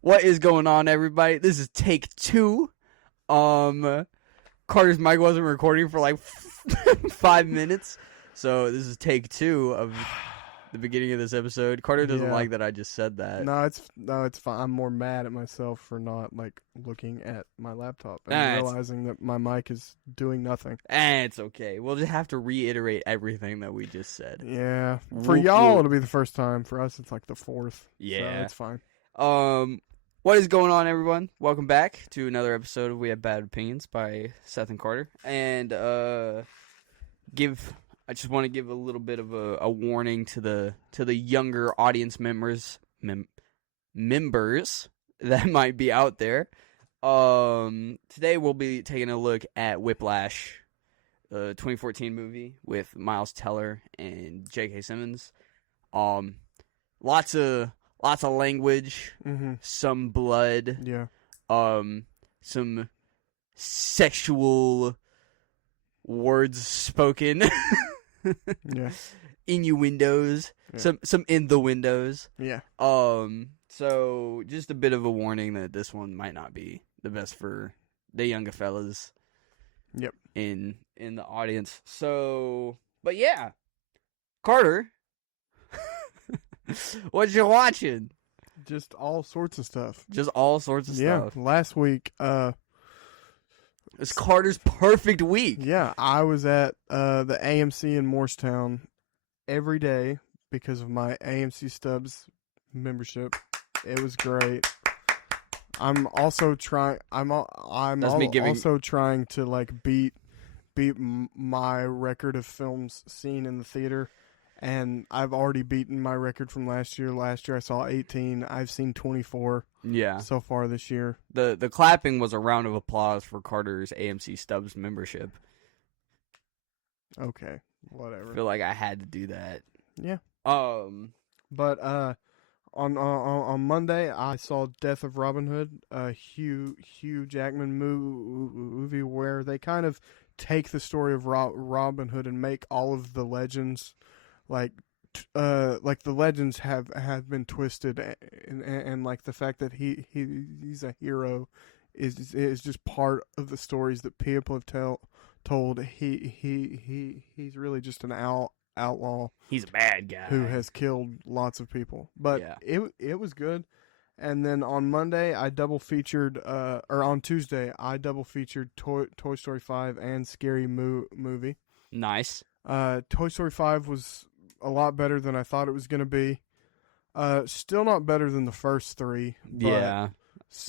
What is going on, everybody? This is take 2. Carter's mic wasn't recording for like 5 minutes, so this is take 2 of the beginning of this episode. Carter doesn't like that I just said that. No, it's fine. I'm more mad at myself for not looking at my laptop and realizing that my mic is doing nothing. It's okay. We'll just have to reiterate everything that we just said. Yeah, for y'all it'll be the first time. For us, it's like the fourth. Yeah, so it's fine. What is going on, everyone? Welcome back to another episode of We Have Bad Opinions by Seth and Carter. And I just want to give a little bit of a warning to the younger audience members that might be out there. Today we'll be taking a look at Whiplash, the 2014 movie with Miles Teller and J.K. Simmons. Lots of language, some blood, some sexual words spoken, innuendos, some in the windows. Yeah. So just a bit of a warning that this one might not be the best for the younger fellas. Yep. In the audience. So, but yeah, Carter. What you watching? Just all sorts of stuff. Stuff. Yeah, last week, it's Carter's perfect week. Yeah, I was at the AMC in Morristown every day because of my AMC Stubs membership. It was great. I'm also trying. Also trying to beat my record of films seen in the theater. And I've already beaten my record from last year. Last year I saw 18. I've seen 24 so far this year. The clapping was a round of applause for Carter's AMC Stubs membership. Okay, whatever. I feel like I had to do that. Yeah. But on Monday I saw Death of Robin Hood, a Hugh Jackman movie where they kind of take the story of Robin Hood and make all of the legends like the legends have been twisted, and like the fact that he's a hero is just part of the stories that people have told. He's really just an outlaw. He's a bad guy who has killed lots of people. But it was good. And then on Monday I double featured, or on Tuesday I double featured Toy Story 5 and Scary Movie. Nice. Toy Story 5 was a lot better than I thought it was going to be. Still not better than the first 3. But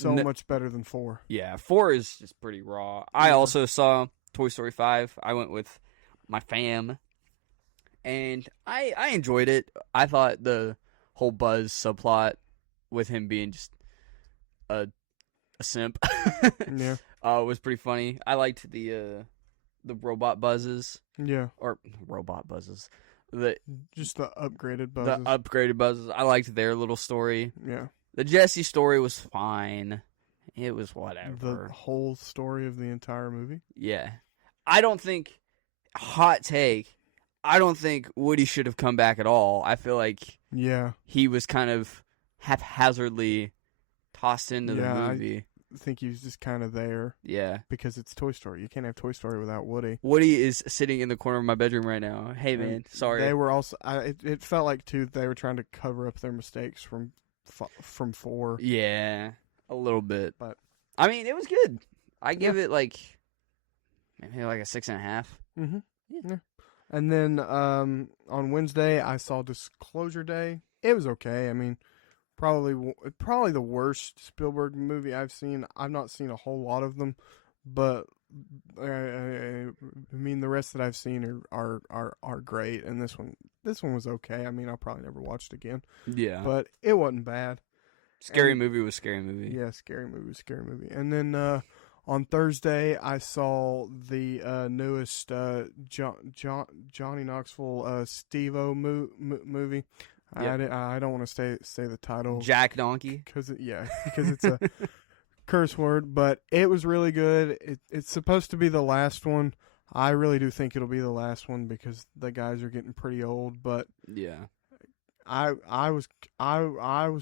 much better than 4. Yeah, 4 is just pretty raw. I also saw Toy Story 5. I went with my fam, and I enjoyed it. I thought the whole Buzz subplot with him being just a simp was pretty funny. I liked the robot buzzes. Yeah. Or robot buzzes. Just the upgraded buzzes. The upgraded buzzes. I liked their little story. Yeah. The Jesse story was fine. It was whatever. The whole story of the entire movie? Yeah. I don't think, hot take, I don't think Woody should have come back at all. I feel like he was kind of haphazardly tossed into the movie. I think he was just kind of there. Yeah. Because it's Toy Story. You can't have Toy Story without Woody. Woody is sitting in the corner of my bedroom right now. Hey, man. Sorry. They were also... it felt like, too, they were trying to cover up their mistakes from 4. Yeah. A little bit. But I mean, it was good. I give it, maybe a 6.5. Mm-hmm. Yeah. And then on Wednesday, I saw Disclosure Day. It was okay. I mean... Probably the worst Spielberg movie I've seen. I've not seen a whole lot of them, but I mean the rest that I've seen are great, and this one was okay. I mean I'll probably never watch it again. Yeah, but it wasn't bad. Scary movie was scary movie. Yeah, scary movie. And then on Thursday I saw the newest Johnny Knoxville Steve-O movie. Yep. I don't want to say the title. Jack Donkey. Because it's a curse word, but it was really good. It's supposed to be the last one. I really do think it'll be the last one because the guys are getting pretty old. But yeah, I was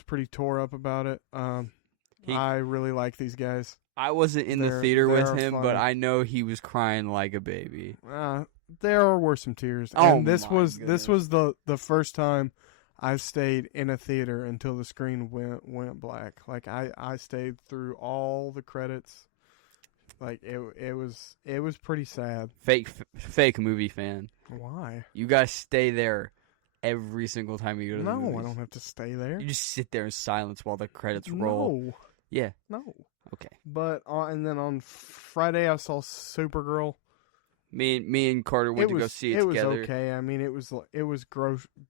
pretty tore up about it. I really like these guys. I wasn't in the theater with him, funny. but I know he was crying like a baby. There were some tears. Oh, and this was goodness. the first time I've stayed in a theater until the screen went black. Like I stayed through all the credits. Like it was pretty sad. Fake movie fan. Why? You guys stay there every single time you go to the movies. No, I don't have to stay there. You just sit there in silence while the credits roll. No. Yeah. No. Okay. But and then on Friday I saw Supergirl. Me and Carter went to go see it together. It was okay. I mean, it was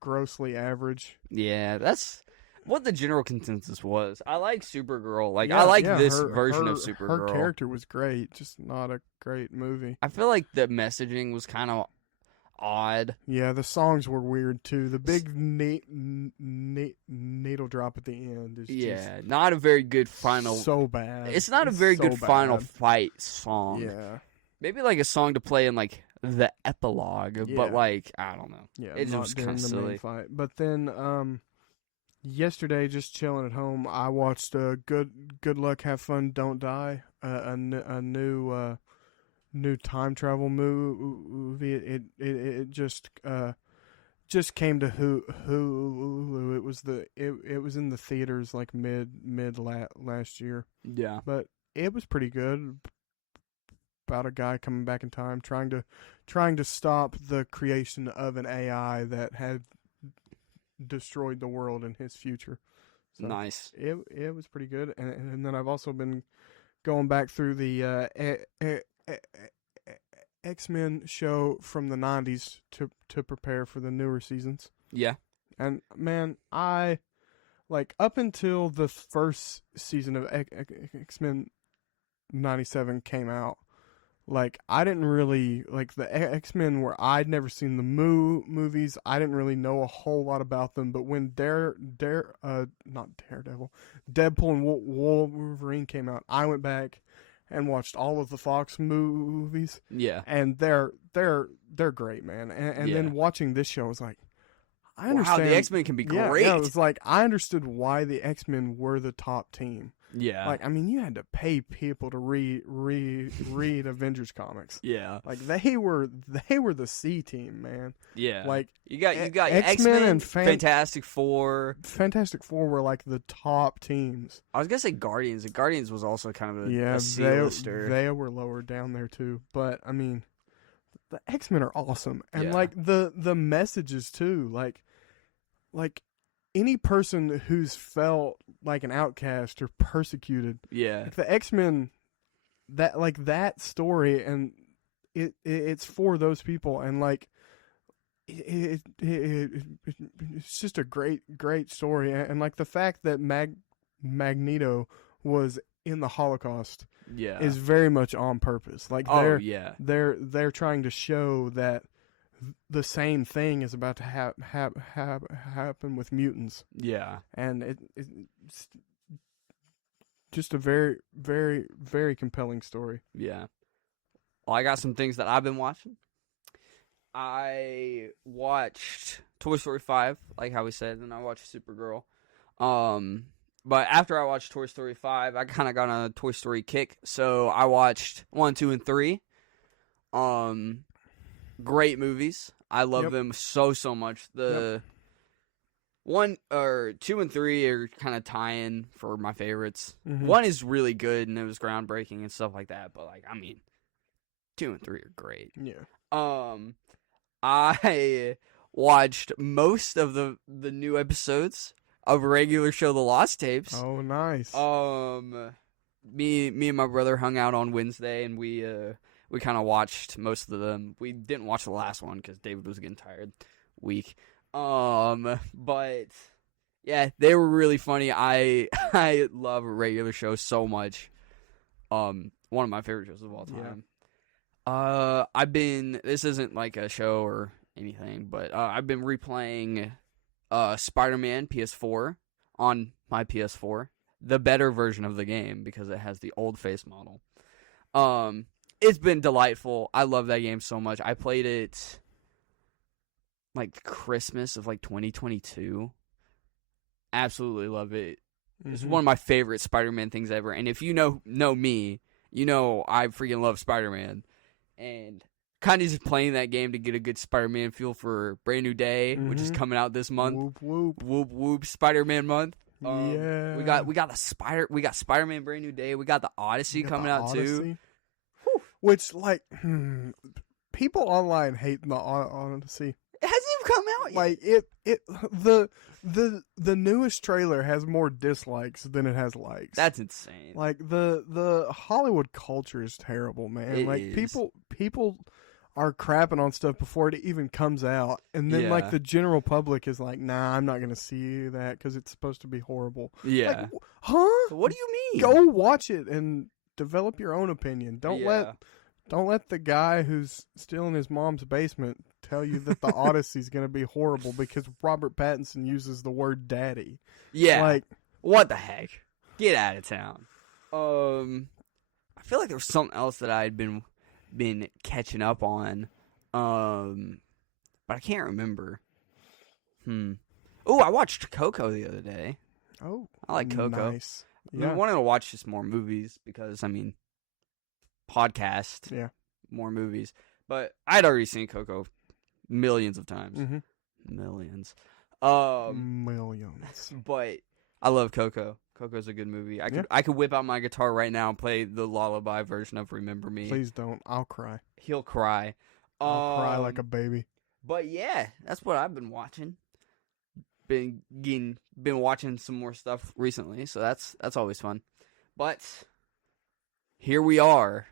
grossly average. Yeah, that's what the general consensus was. I like Supergirl. Like I like this version of Supergirl. Her character was great, just not a great movie. I feel like the messaging was kind of odd. Yeah, the songs were weird too. The big needle drop at the end is just not a very good final. So bad. It's not a very good final fight song. Yeah. Maybe like a song to play in like the epilogue, but like I don't know. Yeah, it was kind of silly. Fight. But then yesterday, just chilling at home, I watched Good Luck, Have Fun, Don't Die, a new time travel movie. It just came to Hulu. It was in the theaters like mid last year. Yeah, but it was pretty good. About a guy coming back in time, trying to stop the creation of an AI that had destroyed the world in his future. So nice. It was pretty good, and then I've also been going back through the X-Men show from the 90s to prepare for the newer seasons. Yeah, and man, I like up until the first season of X-Men 97 came out. Like, I didn't really, like, the X-Men where I'd never seen the movies, I didn't really know a whole lot about them, but when not Daredevil, Deadpool and Wolverine came out, I went back and watched all of the Fox movies. Yeah. And they're great, man. And then watching this show was like, I understand. Wow, the X-Men can be great. Yeah, it was like, I understood why the X-Men were the top team. Yeah. Like, I mean, you had to pay people to read Avengers comics. Yeah. Like, they were the C team, man. Yeah. Like, you got X-Men and Fantastic Four. Fantastic Four were like the top teams. I was gonna say Guardians. The Guardians was also kind of a C-lister. They were lower down there too. But I mean, the X-Men are awesome, and Yeah. like the messages too. Like any person who's felt like an outcast or persecuted. Yeah. Like the X-Men, that story, and it's for those people, and like it's just a great story, and like the fact that Magneto was in the Holocaust is very much on purpose. Like they're trying to show that the same thing is about to happen with mutants. Yeah. And it's just a very, very, very compelling story. Yeah. Well, I got some things that I've been watching. I watched Toy Story 5, like how we said, and I watched Supergirl. But after I watched Toy Story 5, I kind of got on a Toy Story kick, so I watched 1, 2, and 3. Great movies. I love them so much. The 1 or 2 and 3 are kind of tie-in for my favorites. Mm-hmm. 1 is really good and it was groundbreaking and stuff like that. But like, I mean, 2 and 3 are great. Yeah. I watched most of the new episodes of Regular Show The Lost Tapes. Oh, nice. Me and my brother hung out on Wednesday and we kind of watched most of them. We didn't watch the last one because David was getting tired. Weak. But yeah, they were really funny. I love a Regular Show so much. One of my favorite shows of all time. Yeah. This isn't like a show or anything, but I've been replaying Spider-Man PS4 on my PS4. the better version of the game because it has the old face model. It's been delightful. I love that game so much. I played it like Christmas of like 2022. Absolutely love it. It's one of my favorite Spider-Man things ever. And if you know me, you know I freaking love Spider-Man. And kind of just playing that game to get a good Spider-Man feel for Brand New Day, which is coming out this month. Whoop whoop. Whoop whoop Spider-Man month. Yeah. We got Spider-Man Brand New Day. We got the Odyssey coming out too. Whew. Which like people online hate the Odyssey. It hasn't even come out yet. Like the newest trailer has more dislikes than it has likes. That's insane. Like the Hollywood culture is terrible, man. It like is. people are crapping on stuff before it even comes out, and then like the general public is like, "Nah, I'm not gonna see that because it's supposed to be horrible." Yeah. Like, huh? What do you mean? Go watch it and develop your own opinion. Don't let the guy who's still in his mom's basement tell you that the Odyssey's going to be horrible because Robert Pattinson uses the word daddy. Yeah. Like, what the heck? Get out of town. I feel like there was something else that I had been catching up on. But I can't remember. Oh, I watched Coco the other day. Oh. I like Coco. Nice. I've been wanting to watch just more movies because, I mean, podcast. Yeah. More movies. But I'd already seen Coco millions of times. Millions. Millions. But I love Coco. Coco's a good movie. I could whip out my guitar right now and play the lullaby version of Remember Me. Please don't. I'll cry. He'll cry. I'll cry like a baby. But yeah, that's what I've been watching. Been watching some more stuff recently, so that's always fun. But here we are.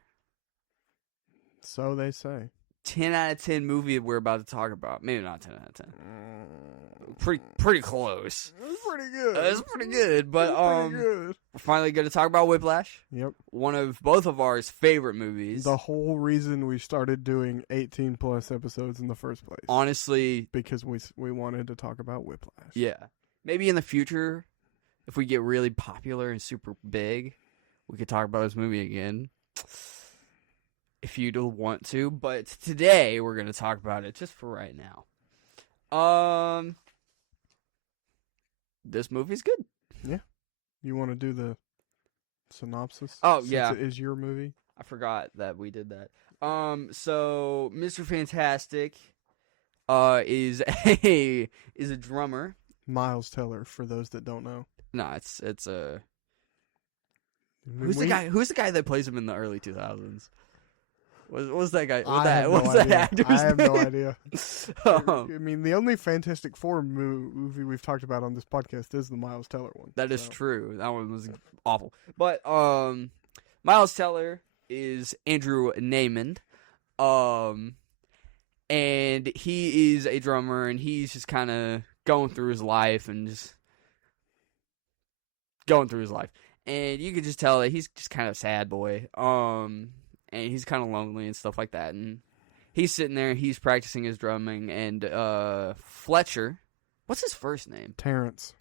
So they say. 10 out of 10 movie we're about to talk about. Maybe not 10 out of 10. Pretty close. It's pretty good. It's pretty good, but we're finally going to talk about Whiplash. Yep. One of both of our favorite movies. The whole reason we started doing 18 plus episodes in the first place. Honestly, because we wanted to talk about Whiplash. Yeah. Maybe in the future, if we get really popular and super big, we could talk about this movie again. If you don't want to, but today we're going to talk about it just for right now. This movie's good. Yeah. You want to do the synopsis? Oh, since yeah. It is your movie. I forgot that we did that. So Mr. Fantastic is a drummer. Miles Teller, for those that don't know. No, it's a Who's the guy that plays him in the early 2000s? What was that guy? What's that actor's I have no name? idea. I mean, the only Fantastic Four movie we've talked about on this podcast is the Miles Teller one. That is true. That one was awful. But Miles Teller is Andrew Neiman. And he is a drummer, and he's just kind of going through his life. And you could just tell that he's just kind of a sad boy. And he's kind of lonely and stuff like that. And he's sitting there, he's practicing his drumming, and Fletcher, what's his first name? Terrence.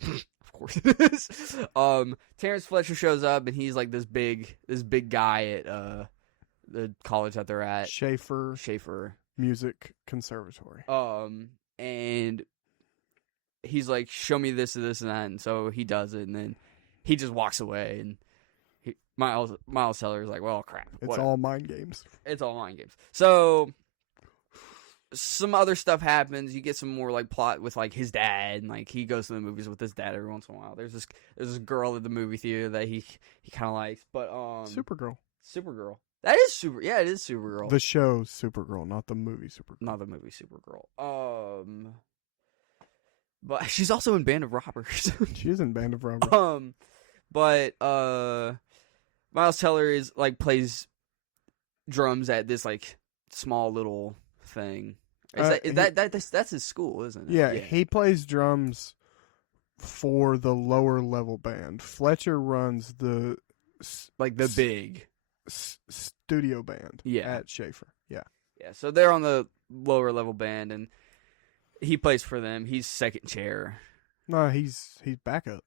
Of course it is. Terrence Fletcher shows up, and he's like this big guy at the college that they're at. Shaffer Music Conservatory. And he's like, show me this and this and that, and so he does it, and then he just walks away, and Miles Teller is like, well, crap. It's all mind games. So some other stuff happens. You get some more like plot with like his dad, and like he goes to the movies with his dad every once in a while. There's this girl at the movie theater that he kind of likes, but Supergirl. That is super. Yeah, it is Supergirl. The show Supergirl, not the movie Supergirl. But she's also in Band of Robbers. She is in Band of Robbers. But Miles Teller is like plays drums at this like small little thing. That's his school, isn't it? Yeah, he plays drums for the lower level band. Fletcher runs the big studio band at Shaffer. Yeah. Yeah, so they're on the lower level band, and he plays for them. He's second chair. No, he's backup.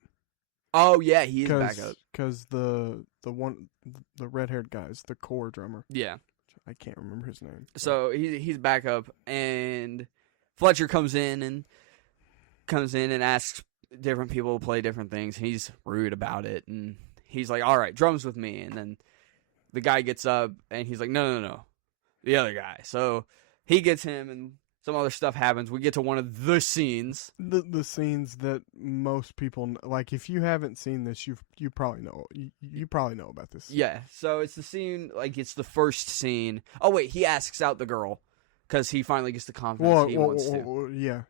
Oh yeah, he is back up. Because the red-haired guy's the core drummer. Yeah. I can't remember his name. So he's back up, and Fletcher comes in and asks different people to play different things. He's rude about it, and he's like, "All right, drums with me." And then the guy gets up, and he's like, "No, the other guy." So he gets him, and some other stuff happens. We get to one of the scenes. The scenes that most people like. If you haven't seen this, you probably know. You probably know about this. Yeah. So it's the scene. Like it's the first scene. Oh wait, he asks out the girl because he finally gets the confidence he wants to. Yeah.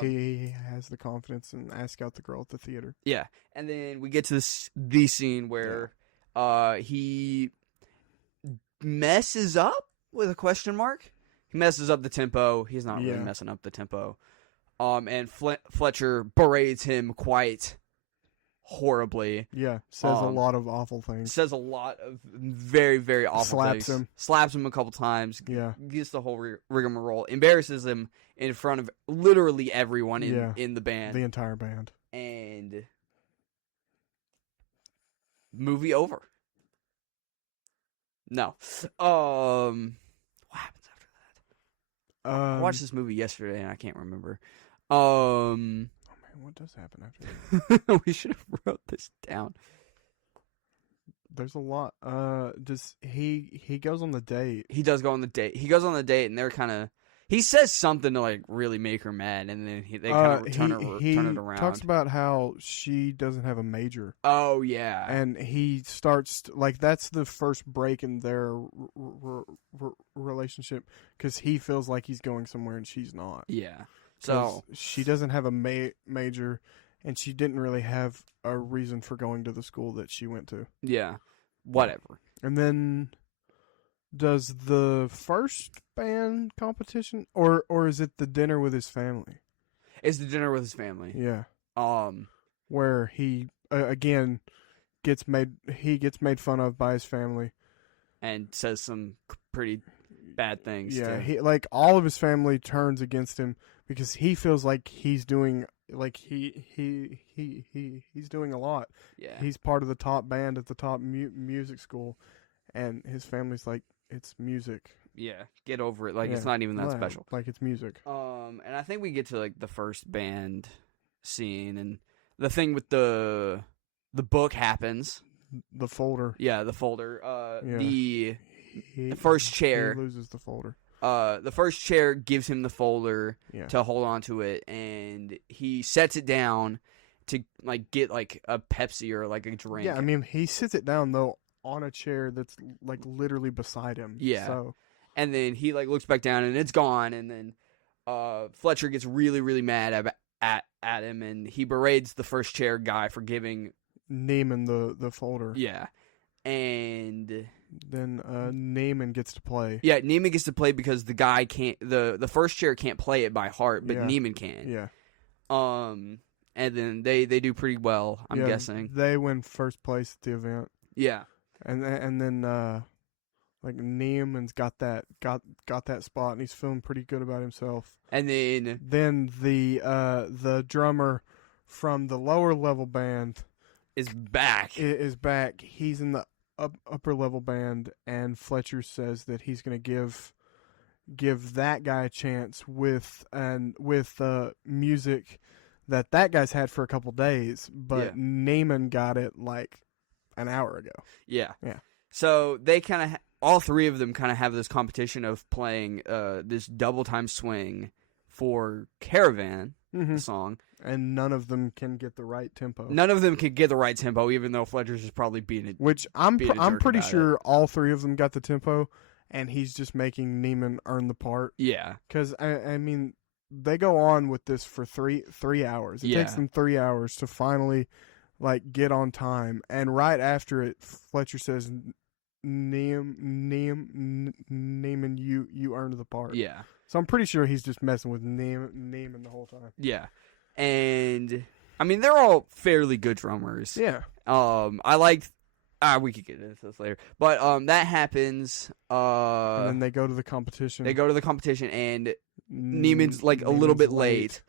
He has the confidence and asks out the girl at the theater. Yeah, and then we get to the scene where he messes up with a question mark. He messes up the tempo. He's not really messing up the tempo. And Fletcher berates him quite horribly. Yeah, says a lot of awful things. Says a lot of very, very awful things. Slaps him a couple times. Yeah. Gets the whole rigmarole. Embarrasses him in front of literally everyone in the band. The entire band. And movie over. No. What happens after that? I watched this movie yesterday and I can't remember. Oh man, what does happen after that? We should have wrote this down. There's a lot. Does he goes on the date? He does go on the date. He goes on the date and they're kind of. He says something to like really make her mad, and then they kind of turn it around. He talks about how she doesn't have a major. Oh yeah, and he starts like that's the first break in their relationship because he feels like he's going somewhere and she's not. Yeah, so she doesn't have a major, and she didn't really have a reason for going to the school that she went to. Yeah, whatever. And then. Does the first band competition, or is it the dinner with his family? It's the dinner with his family. Yeah. Where he again gets made fun of by his family, and says some pretty bad things. Yeah. He like all of his family turns against him because he feels like he's doing like he's doing a lot. Yeah. He's part of the top band at the top music school, and his family's like. It's music. Yeah, get over it. Like it's not even that special. Like it's music. And I think we get to like the first band scene, and the thing with the book happens. The folder. Yeah, the folder. The first chair. He loses the folder. The first chair gives him the folder to hold on to it, and he sets it down to like get like a Pepsi or like a drink. Yeah, I mean he sits it down though. On a chair that's like literally beside him. Yeah. So. And then he like looks back down and it's gone. And then Fletcher gets really, really mad at him, and he berates the first chair guy for giving Neiman the folder. Yeah. And then Neiman gets to play. Yeah, Neiman gets to play because the guy can't. The first chair can't play it by heart, but Neiman can. Yeah. And then they do pretty well. I'm guessing they win first place at the event. Yeah. And then like Neiman's got that spot and he's feeling pretty good about himself. And then the drummer from the lower level band is back. He's in the upper level band, and Fletcher says that he's going to give that guy a chance with music that guy's had for a couple days, but Neiman got it like an hour ago. Yeah. Yeah. So they kind of, all three of them kind of have this competition of playing this double time swing for Caravan, the song. And none of them can get the right tempo. None of them can get the right tempo, even though Fletcher's is probably beating it. Which I'm pretty sure all three of them got the tempo, and he's just making Neiman earn the part. Yeah. Because, I mean, they go on with this for three hours. It takes them 3 hours to finally... like get on time, and right after it, Fletcher says, "Neiman, you earned the part." Yeah. So I'm pretty sure he's just messing with Neiman the whole time. Yeah, and I mean they're all fairly good drummers. Yeah. I liked. We could get into this later, but that happens. And then they go to the competition. And Neiman's like a little bit late,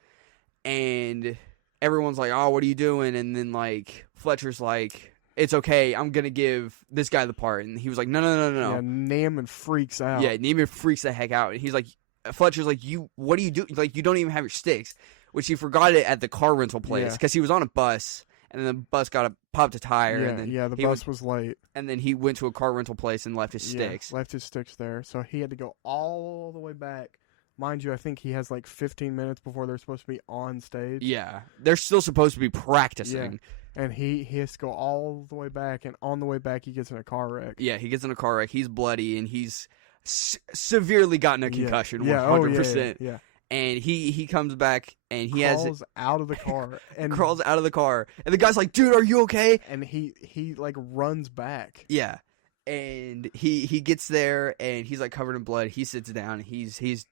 and. Everyone's like, "Oh, what are you doing?" And then like Fletcher's like, it's okay, I'm gonna give this guy the part, and he was like, no. Yeah, Neiman freaks out. Yeah, Neiman freaks the heck out, and he's like, Fletcher's like, what do you do? Like, you don't even have your sticks, which he forgot it at the car rental place because he was on a bus, and then the bus popped a tire, and then the bus was late, and then he went to a car rental place and left his sticks. Left his sticks there, so he had to go all the way back. Mind you, I think he has like 15 minutes before they're supposed to be on stage. Yeah, they're still supposed to be practicing. Yeah. And he has to go all the way back, and on the way back he gets in a car wreck. Yeah, he gets in a car wreck. He's bloody, and he's severely gotten a concussion, 100%. Yeah. And he comes back, and he crawls out of the car. And crawls out of the car. And the guy's like, dude, are you okay? And he like runs back. Yeah. And he gets there, and he's like covered in blood. He sits down, and he's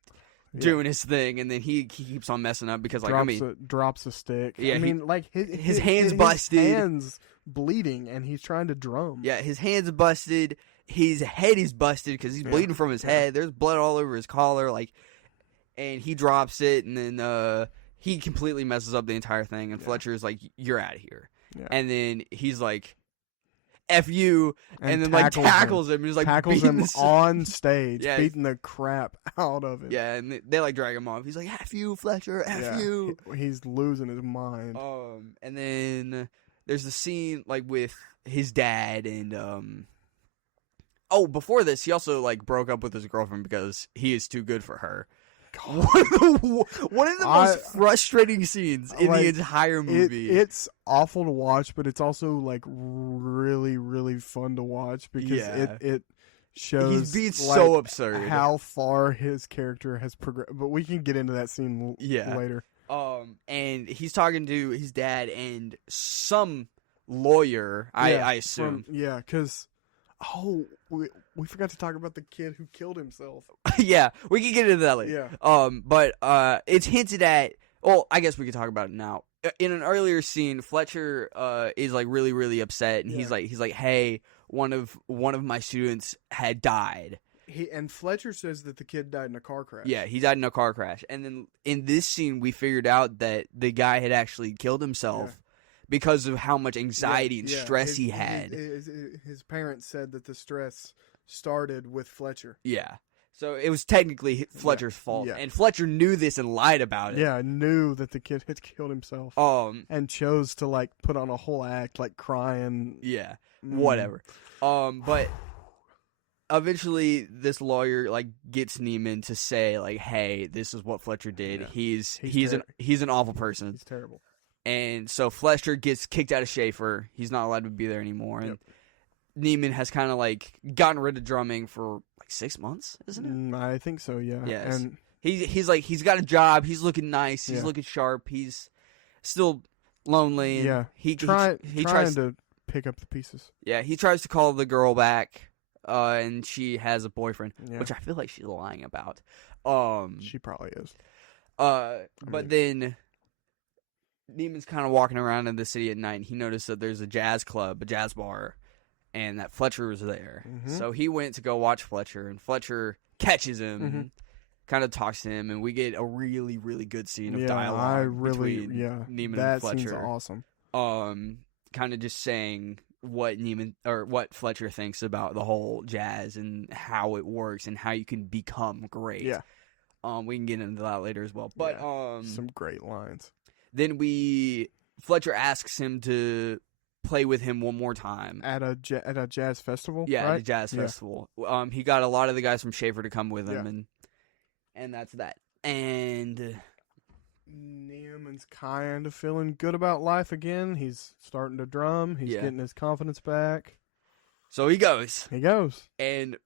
doing his thing, and then he keeps on messing up because, like, drops a stick. Yeah, his hand's busted. His hand's bleeding, and he's trying to drum. Yeah, his hand's busted. His head is busted because he's bleeding from his head. There's blood all over his collar, like, and he drops it, and then he completely messes up the entire thing. And Fletcher's like, "You're out of here," and then he's like, F you, and then like tackles him. He's like tackles him on stage, beating the crap out of him. Yeah, and they like drag him off. He's like, F you, Fletcher, F you. He's losing his mind. And then there's the scene like with his dad and before this he also like broke up with his girlfriend because he is too good for her. One of the most frustrating scenes in the entire movie. It's awful to watch, but it's also like really, really fun to watch because it shows he's being so absurd how far his character has progressed. But we can get into that scene later. And he's talking to his dad and some lawyer. I assume. Because. Oh, we forgot to talk about the kid who killed himself. Yeah, we can get into that later. Yeah. But it's hinted at. Well, I guess we can talk about it now. In an earlier scene, Fletcher is like really, really upset, and he's like, "Hey, one of my students had died." And Fletcher says that the kid died in a car crash. Yeah, he died in a car crash, and then in this scene, we figured out that the guy had actually killed himself. Yeah. Because of how much anxiety and stress he had. His parents said that the stress started with Fletcher. Yeah. So it was technically Fletcher's fault. Yeah. And Fletcher knew this and lied about it. Yeah, knew that the kid had killed himself. And chose to, like, put on a whole act, like, crying. Yeah. Whatever. But eventually this lawyer, like, gets Neiman to say, like, hey, this is what Fletcher did. Yeah. He's an awful person. He's terrible. And so Fletcher gets kicked out of Shaffer. He's not allowed to be there anymore. And Neiman has kind of like gotten rid of drumming for like 6 months, isn't it? I think so, yeah. Yes. And he's like, he's got a job. He's looking nice. He's looking sharp. He's still lonely. And he trying to pick up the pieces. Yeah, he tries to call the girl back, and she has a boyfriend, which I feel like she's lying about. She probably is. But then Neiman's kind of walking around in the city at night, and he noticed that there's a jazz club, a jazz bar, and that Fletcher was there. Mm-hmm. So he went to go watch Fletcher, and Fletcher catches him, and kind of talks to him, and we get a really, really good scene of dialogue between Neiman and Fletcher. That scene's awesome. Kind of just saying what Fletcher thinks about the whole jazz and how it works and how you can become great. Yeah. We can get into that later as well. But some great lines. Then Fletcher asks him to play with him one more time at a jazz festival. Yeah, right? at a jazz festival. He got a lot of the guys from Shaffer to come with him, and that's that. And Neiman's kind of feeling good about life again. He's starting to drum. He's getting his confidence back. So he goes. And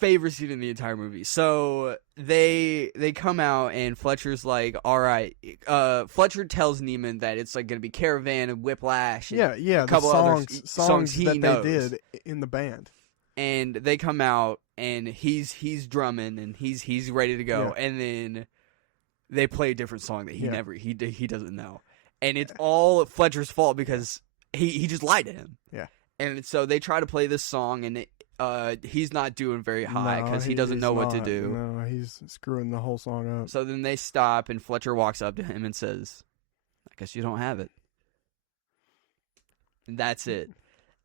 favorite scene in the entire movie. So they come out and Fletcher's like, all right. Fletcher tells Neiman that it's like going to be Caravan and Whiplash. And a couple other songs that they did in the band. And they come out and he's drumming and he's ready to go. And then they play a different song that he doesn't know. And it's all Fletcher's fault because he just lied to him. Yeah. And so they try to play this song and he's not doing very high because he doesn't know what to do. No, he's screwing the whole song up. So then they stop, and Fletcher walks up to him and says, I guess you don't have it. and that's it.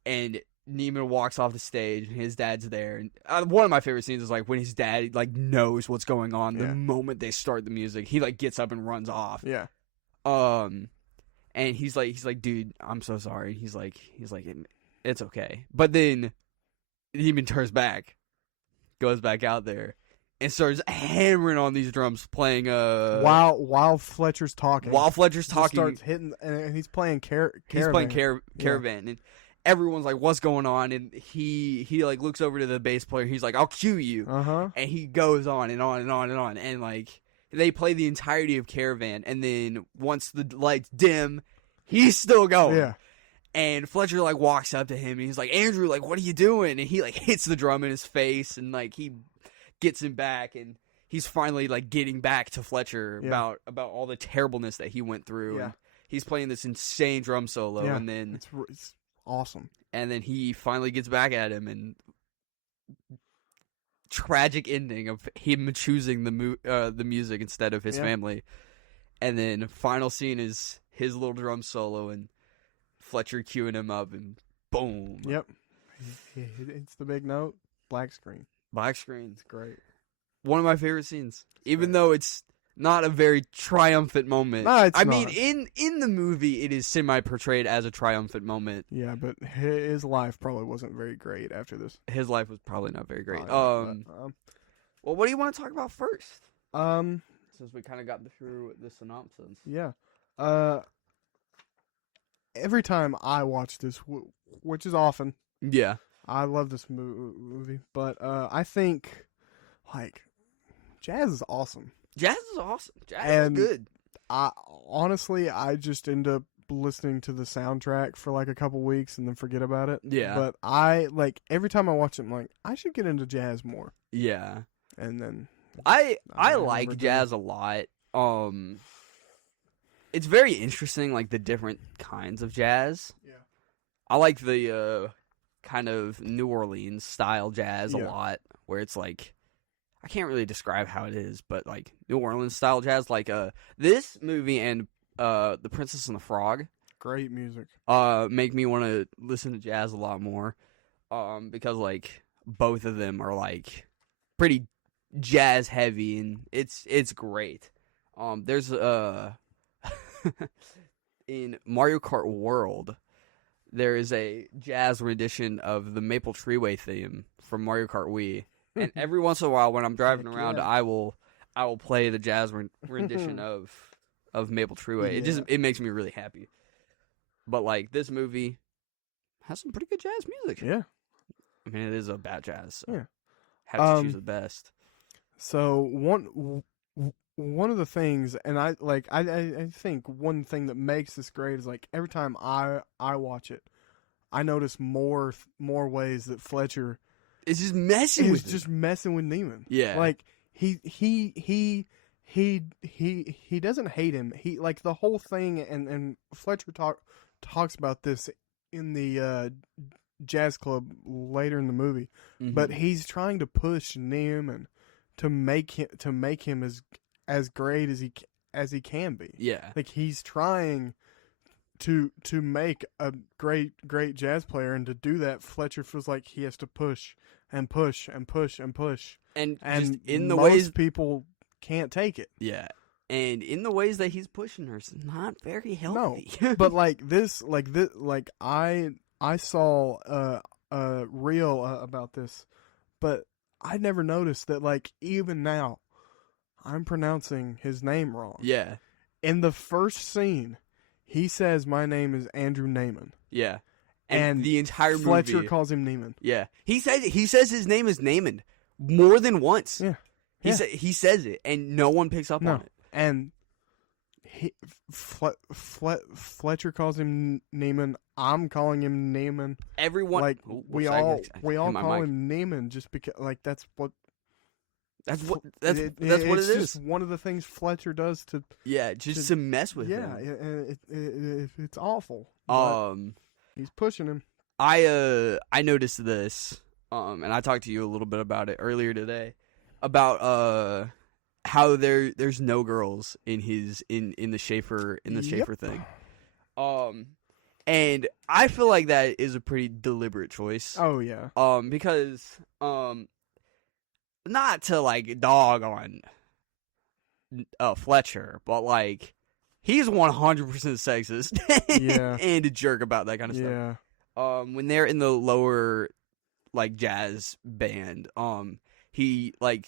And Neiman walks off the stage, and his dad's there. And one of my favorite scenes is like when his dad like knows what's going on the moment they start the music. He like gets up and runs off. Yeah. And he's like, dude, I'm so sorry. He's like, it's okay. But then Neiman turns back, goes back out there, and starts hammering on these drums, playing while Fletcher's talking. Starts hitting, and he's playing Caravan. He's playing Caravan, and everyone's like, "What's going on?" And he like looks over to the bass player. He's like, "I'll cue you." And he goes on and on and on and on, and like they play the entirety of Caravan, and then once the lights dim, he's still going. Yeah. And Fletcher like walks up to him, and he's like, "Andrew, like, what are you doing?" And he like hits the drum in his face, and like he gets him back, and he's finally like getting back to Fletcher about all the terribleness that he went through. Yeah. And he's playing this insane drum solo, and then it's awesome. And then he finally gets back at him, and tragic ending of him choosing the music instead of his family. And then final scene is his little drum solo, and Fletcher cueing him up, and boom. Yep. It's the big note. Black screen. Black screen. It's great. One of my favorite scenes. Even though it's not a very triumphant moment. No, it's not. mean, in the movie, it is semi-portrayed as a triumphant moment. Yeah, but his life probably wasn't very great after this. His life was probably not very great. Well, what do you want to talk about first? Since we kind of got through the synopsis. Yeah. Every time I watch this, which is often. Yeah. I love this movie, but I think, like, jazz is awesome. Jazz is awesome. Jazz is good. Honestly, I just end up listening to the soundtrack for like a couple weeks and then forget about it. Yeah. But I, like, every time I watch it, I'm like, I should get into jazz more. Yeah. And then I like jazz a lot. It's very interesting, like, the different kinds of jazz. Yeah. I like the kind of New Orleans style jazz a lot, where it's like, I can't really describe how it is, but like New Orleans style jazz, like this movie and The Princess and the Frog, great music, make me want to listen to jazz a lot more, because like both of them are like pretty jazz heavy, and it's great. There's in Mario Kart World, there is a jazz rendition of the Maple Treeway theme from Mario Kart Wii. And every once in a while, when I'm driving around, I will play the jazz rendition of Maple Treeway. It makes me really happy. But like this movie has some pretty good jazz music. Yeah, I mean it is about jazz. So have to choose the best. So one of the things, and I think one thing that makes this great is like every time I watch it, I notice more ways that Fletcher. It's just messing with Neiman. Yeah. Like he doesn't hate him. He like the whole thing, and Fletcher talks about this in the jazz club later in the movie. Mm-hmm. But he's trying to push Neiman to make him as great as he can be. Yeah. Like he's trying to make a great jazz player, and to do that, Fletcher feels like he has to push and push and push and push. And just in the most ways people can't take it. Yeah. And in the ways that he's pushing her, it's not very healthy. No. But like I saw a reel about this, but I never noticed that like even now I'm pronouncing his name wrong. Yeah. In the first scene, he says, "My name is Andrew Neiman." Yeah. And the entire movie, Fletcher calls him Neiman. Yeah. He says his name is Neiman more than once. Yeah. He says it, and no one picks up on it. And Fletcher calls him Neiman. I'm calling him Neiman. Everyone, like we all call him Neiman just because like that's what it is. It's just one of the things Fletcher does to mess with him. Yeah, it's awful. He's pushing him. I noticed this, and I talked to you a little bit about it earlier today, about how there's no girls in the Shaffer thing, And I feel like that is a pretty deliberate choice. Oh yeah. Because not to like dog on Fletcher, but like he's 100% sexist and a jerk about that kind of stuff. Yeah. When they're in the lower like jazz band, he like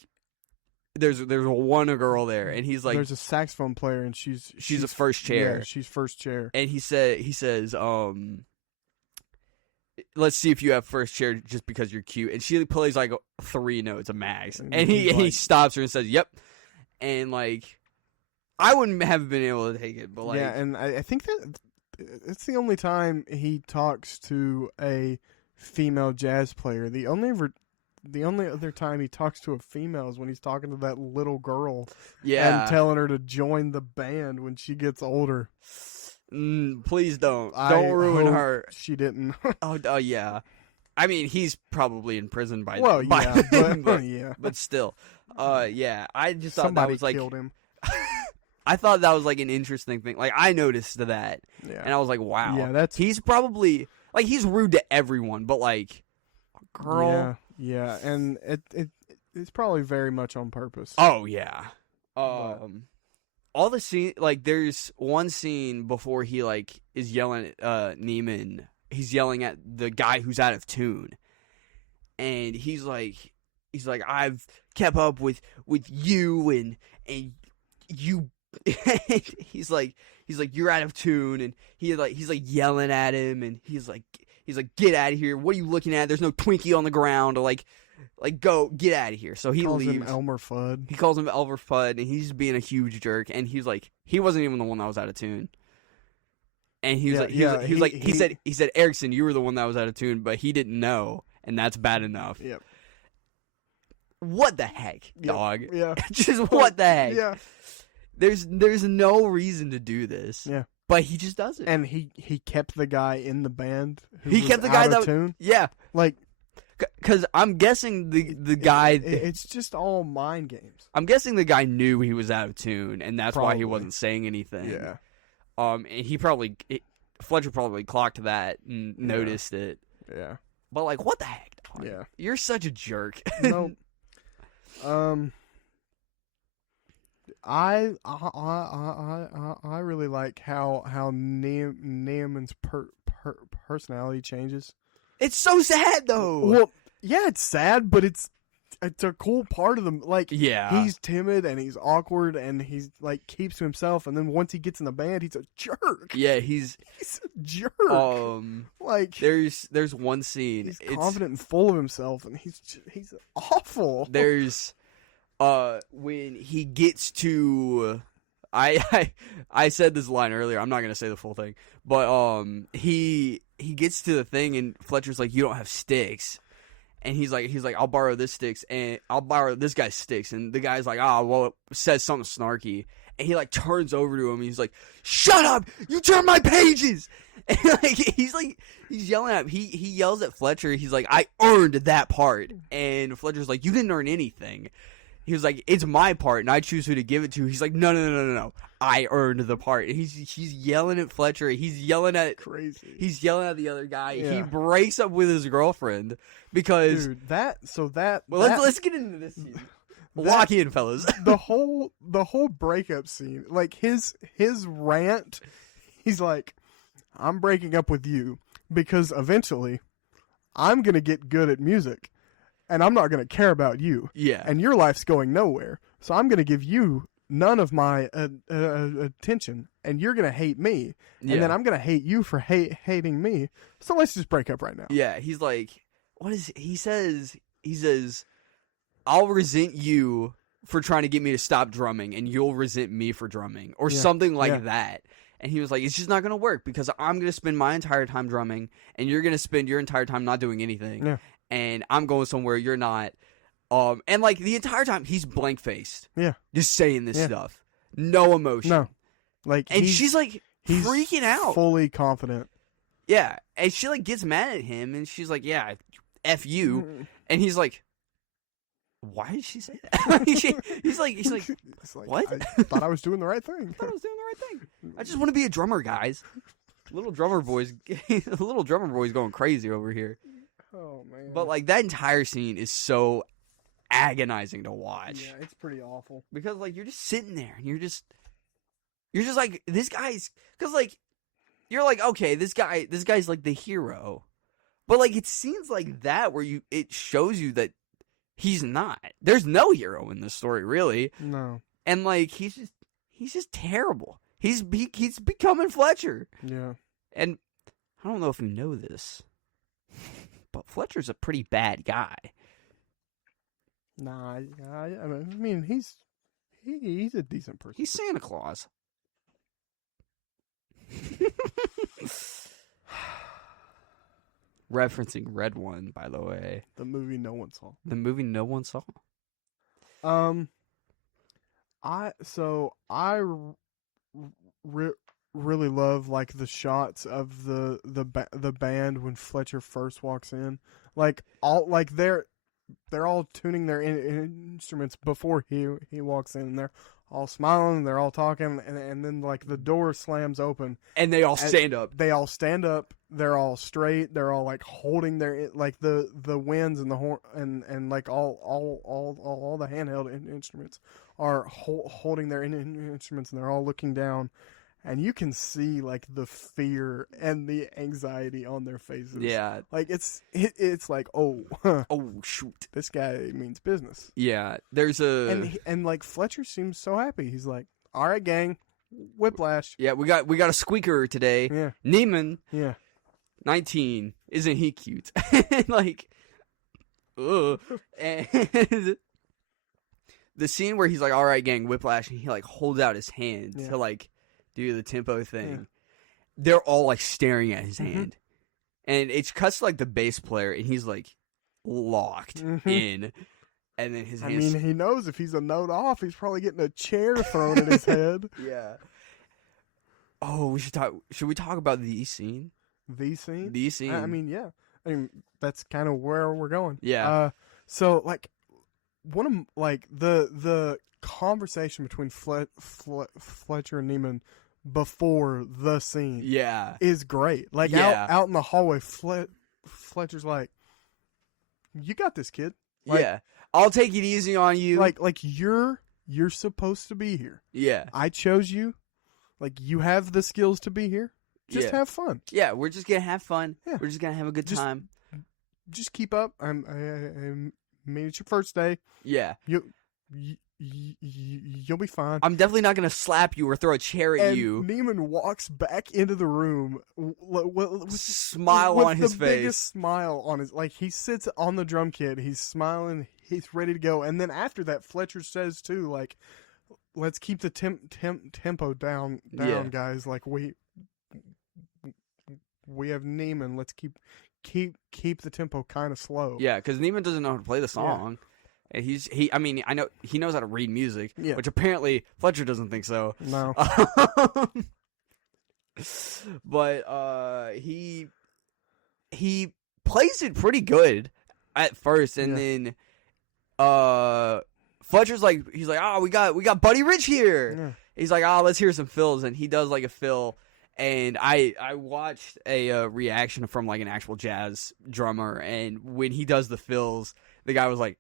there's one girl there, and he's like, there's a saxophone player, and she's a first chair. Yeah, she's first chair. And he says, let's see if you have first chair just because you're cute. And she plays like 3 notes a max, and he stops her and says, "Yep." And like, I wouldn't have been able to take it, but like, yeah, and I think that it's the only time he talks to a female jazz player. The only other time he talks to a female is when he's talking to that little girl. Yeah. And telling her to join the band when she gets older. Please don't. Don't ruin her. She didn't. Oh, yeah. I mean, he's probably in prison by well, yeah, but, yeah. But still. Yeah. I just thought Somebody that was like killed him. I thought that was like an interesting thing. Like I noticed that. Yeah. And I was like, wow. Yeah, he's probably like he's rude to everyone, but like girl. Yeah, and it's probably very much on purpose. Oh yeah. All the scene, like there's one scene before he like is yelling at Neiman. He's yelling at the guy who's out of tune, and he's like I've kept up with you and you. he's like you're out of tune, and he's like yelling at him, and he's like get out of here. What are you looking at? There's no Twinkie on the ground. Or like go get out of here. So he calls leaves. Him Elmer Fudd. He calls him Elmer Fudd, and he's being a huge jerk. And he's like, he wasn't even the one that was out of tune. And he said, Erickson, you were the one that was out of tune, but he didn't know, and that's bad enough. Yep. What the heck, dog? Yeah. Just what the heck? Yeah. There's no reason to do this. Yeah. But he just does it. And he kept the guy in the band he kept the guy out of tune. Yeah. Like, because I'm guessing the guy. It's just all mind games. I'm guessing the guy knew he was out of tune, and that's Probably. why he wasn't saying anything. Yeah. And Fletcher probably clocked that and noticed it. Yeah. But like, what the heck, dog? Yeah. You're such a jerk. No. I really like how Neiman's personality changes. It's so sad though. Well, yeah, it's sad, but it's a cool part of them. Like, yeah, he's timid and he's awkward and he's like keeps to himself. And then once he gets in the band, he's a jerk. Yeah, he's a jerk. Like there's one scene. He's confident and full of himself, and he's awful. There's when he gets to. I said this line earlier. I'm not gonna say the full thing, but he gets to the thing and Fletcher's like, you don't have sticks, and he's like I'll borrow this sticks and I'll borrow this guy's sticks, and the guy's like, well, it says something snarky, and he like turns over to him and he's like, shut up, you turn my pages, and like he's yelling at him. He yells at Fletcher. He's like, I earned that part, and Fletcher's like, you didn't earn anything. He was like, it's my part, and I choose who to give it to. He's like, no. I earned the part. And he's yelling at Fletcher. He's yelling at crazy. He's yelling at the other guy. Yeah. He breaks up with his girlfriend because let's get into this scene. Lock in, fellas. the whole breakup scene, like his rant. He's like, I'm breaking up with you because eventually I'm gonna get good at music. And I'm not going to care about you. Yeah. And your life's going nowhere. So I'm going to give you none of my attention. And you're going to hate me. Yeah. And then I'm going to hate you for hating me. So let's just break up right now. Yeah. He's like, what is he says, I'll resent you for trying to get me to stop drumming, and you'll resent me for drumming. Or something like that. And he was like, it's just not going to work because I'm going to spend my entire time drumming, and you're going to spend your entire time not doing anything. Yeah. And I'm going somewhere you're not. And like the entire time he's blank faced. Yeah. Just saying this stuff. No emotion. No. Like, and she's like he's freaking out. Fully confident. Yeah. And she like gets mad at him and she's like, yeah, F you. And he's like, why did she say that? he's like, what? I thought I was doing the right thing. I thought I was doing the right thing. I just want to be a drummer, guys. Little drummer boy's going crazy over here. Oh man! But like that entire scene is so agonizing to watch. Yeah, it's pretty awful. Because like you're just sitting there and you're just like this guy's because like you're like okay this guy's like the hero, but like it seems like that where it shows you that he's not. There's no hero in this story really. No. And like he's just terrible. He's becoming Fletcher. Yeah. And I don't know if you know this, but Fletcher's a pretty bad guy. Nah, I mean he's a decent person. He's Santa Claus. Referencing Red One, by the way. The movie no one saw. The movie no one saw. I really love like the shots of the band when Fletcher first walks in. Like all like they're all tuning their instruments before he walks in. And they're all smiling. They're all talking, and then like the door slams open, and they all stand up. They all stand up. They're all straight. They're all like holding their like the winds and the horn and like all the handheld instruments are holding their instruments, and they're all looking down. And you can see like the fear and the anxiety on their faces. Yeah, like it's like oh shoot, this guy means business. Yeah, there's a and like Fletcher seems so happy. He's like, all right, gang, Whiplash. Yeah, we got a squeaker today. Yeah, Neiman. Yeah, 19. Isn't he cute? Like, ugh. And the scene where he's like, all right, gang, Whiplash, and he like holds out his hand to like do the tempo thing. Yeah. They're all like staring at his hand. And it cuts to like the bass player and he's like locked in. And then his hands... I mean, he knows if he's a note off, he's probably getting a chair thrown at his head. Yeah. Oh, should we talk about the scene? The scene? The scene. I mean, yeah. I mean, that's kind of where we're going. Yeah. So like one of like the conversation between Fletcher and Neiman before the scene is great. Like out in the hallway, Fletcher's like, you got this, kid. Like, I'll take it easy on you. Like you're supposed to be here. Yeah. I chose you. Like you have the skills to be here. Just have fun. Yeah, we're just gonna have fun. Yeah. We're just gonna have a good time. Just keep up. I made it your first day. Yeah. You'll be fine. I'm definitely not going to slap you or throw a chair at you. Neiman walks back into the room with smile on his face. The biggest smile on his... Like, he sits on the drum kit. He's smiling. He's ready to go. And then after that, Fletcher says, too, like, let's keep the tempo down, guys. Like, we have Neiman. Let's keep the tempo kind of slow. Yeah, because Neiman doesn't know how to play the song. Yeah. I mean, I know he knows how to read music, which apparently Fletcher doesn't think so. No. But he plays it pretty good at first, and then Fletcher's like, he's like, oh, we got Buddy Rich here. Yeah. He's like, oh, let's hear some fills, and he does like a fill. And I watched a reaction from like an actual jazz drummer, and when he does the fills, the guy was like,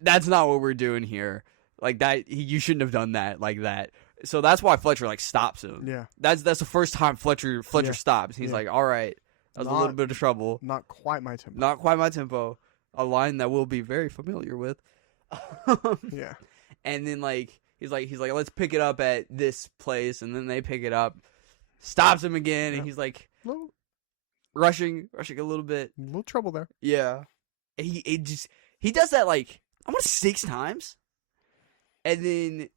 that's not what we're doing here. Like that, you shouldn't have done that like that. So that's why Fletcher like stops him. Yeah, that's the first time Fletcher stops. He's like, all right, that was a little bit of trouble. Not quite my tempo. Not quite my tempo. A line that we'll be very familiar with. Yeah. And then like he's like, let's pick it up at this place, and then they pick it up. Stops him again, and he's like rushing a little bit. A little trouble there. Yeah. And he does that like almost 6 times. And then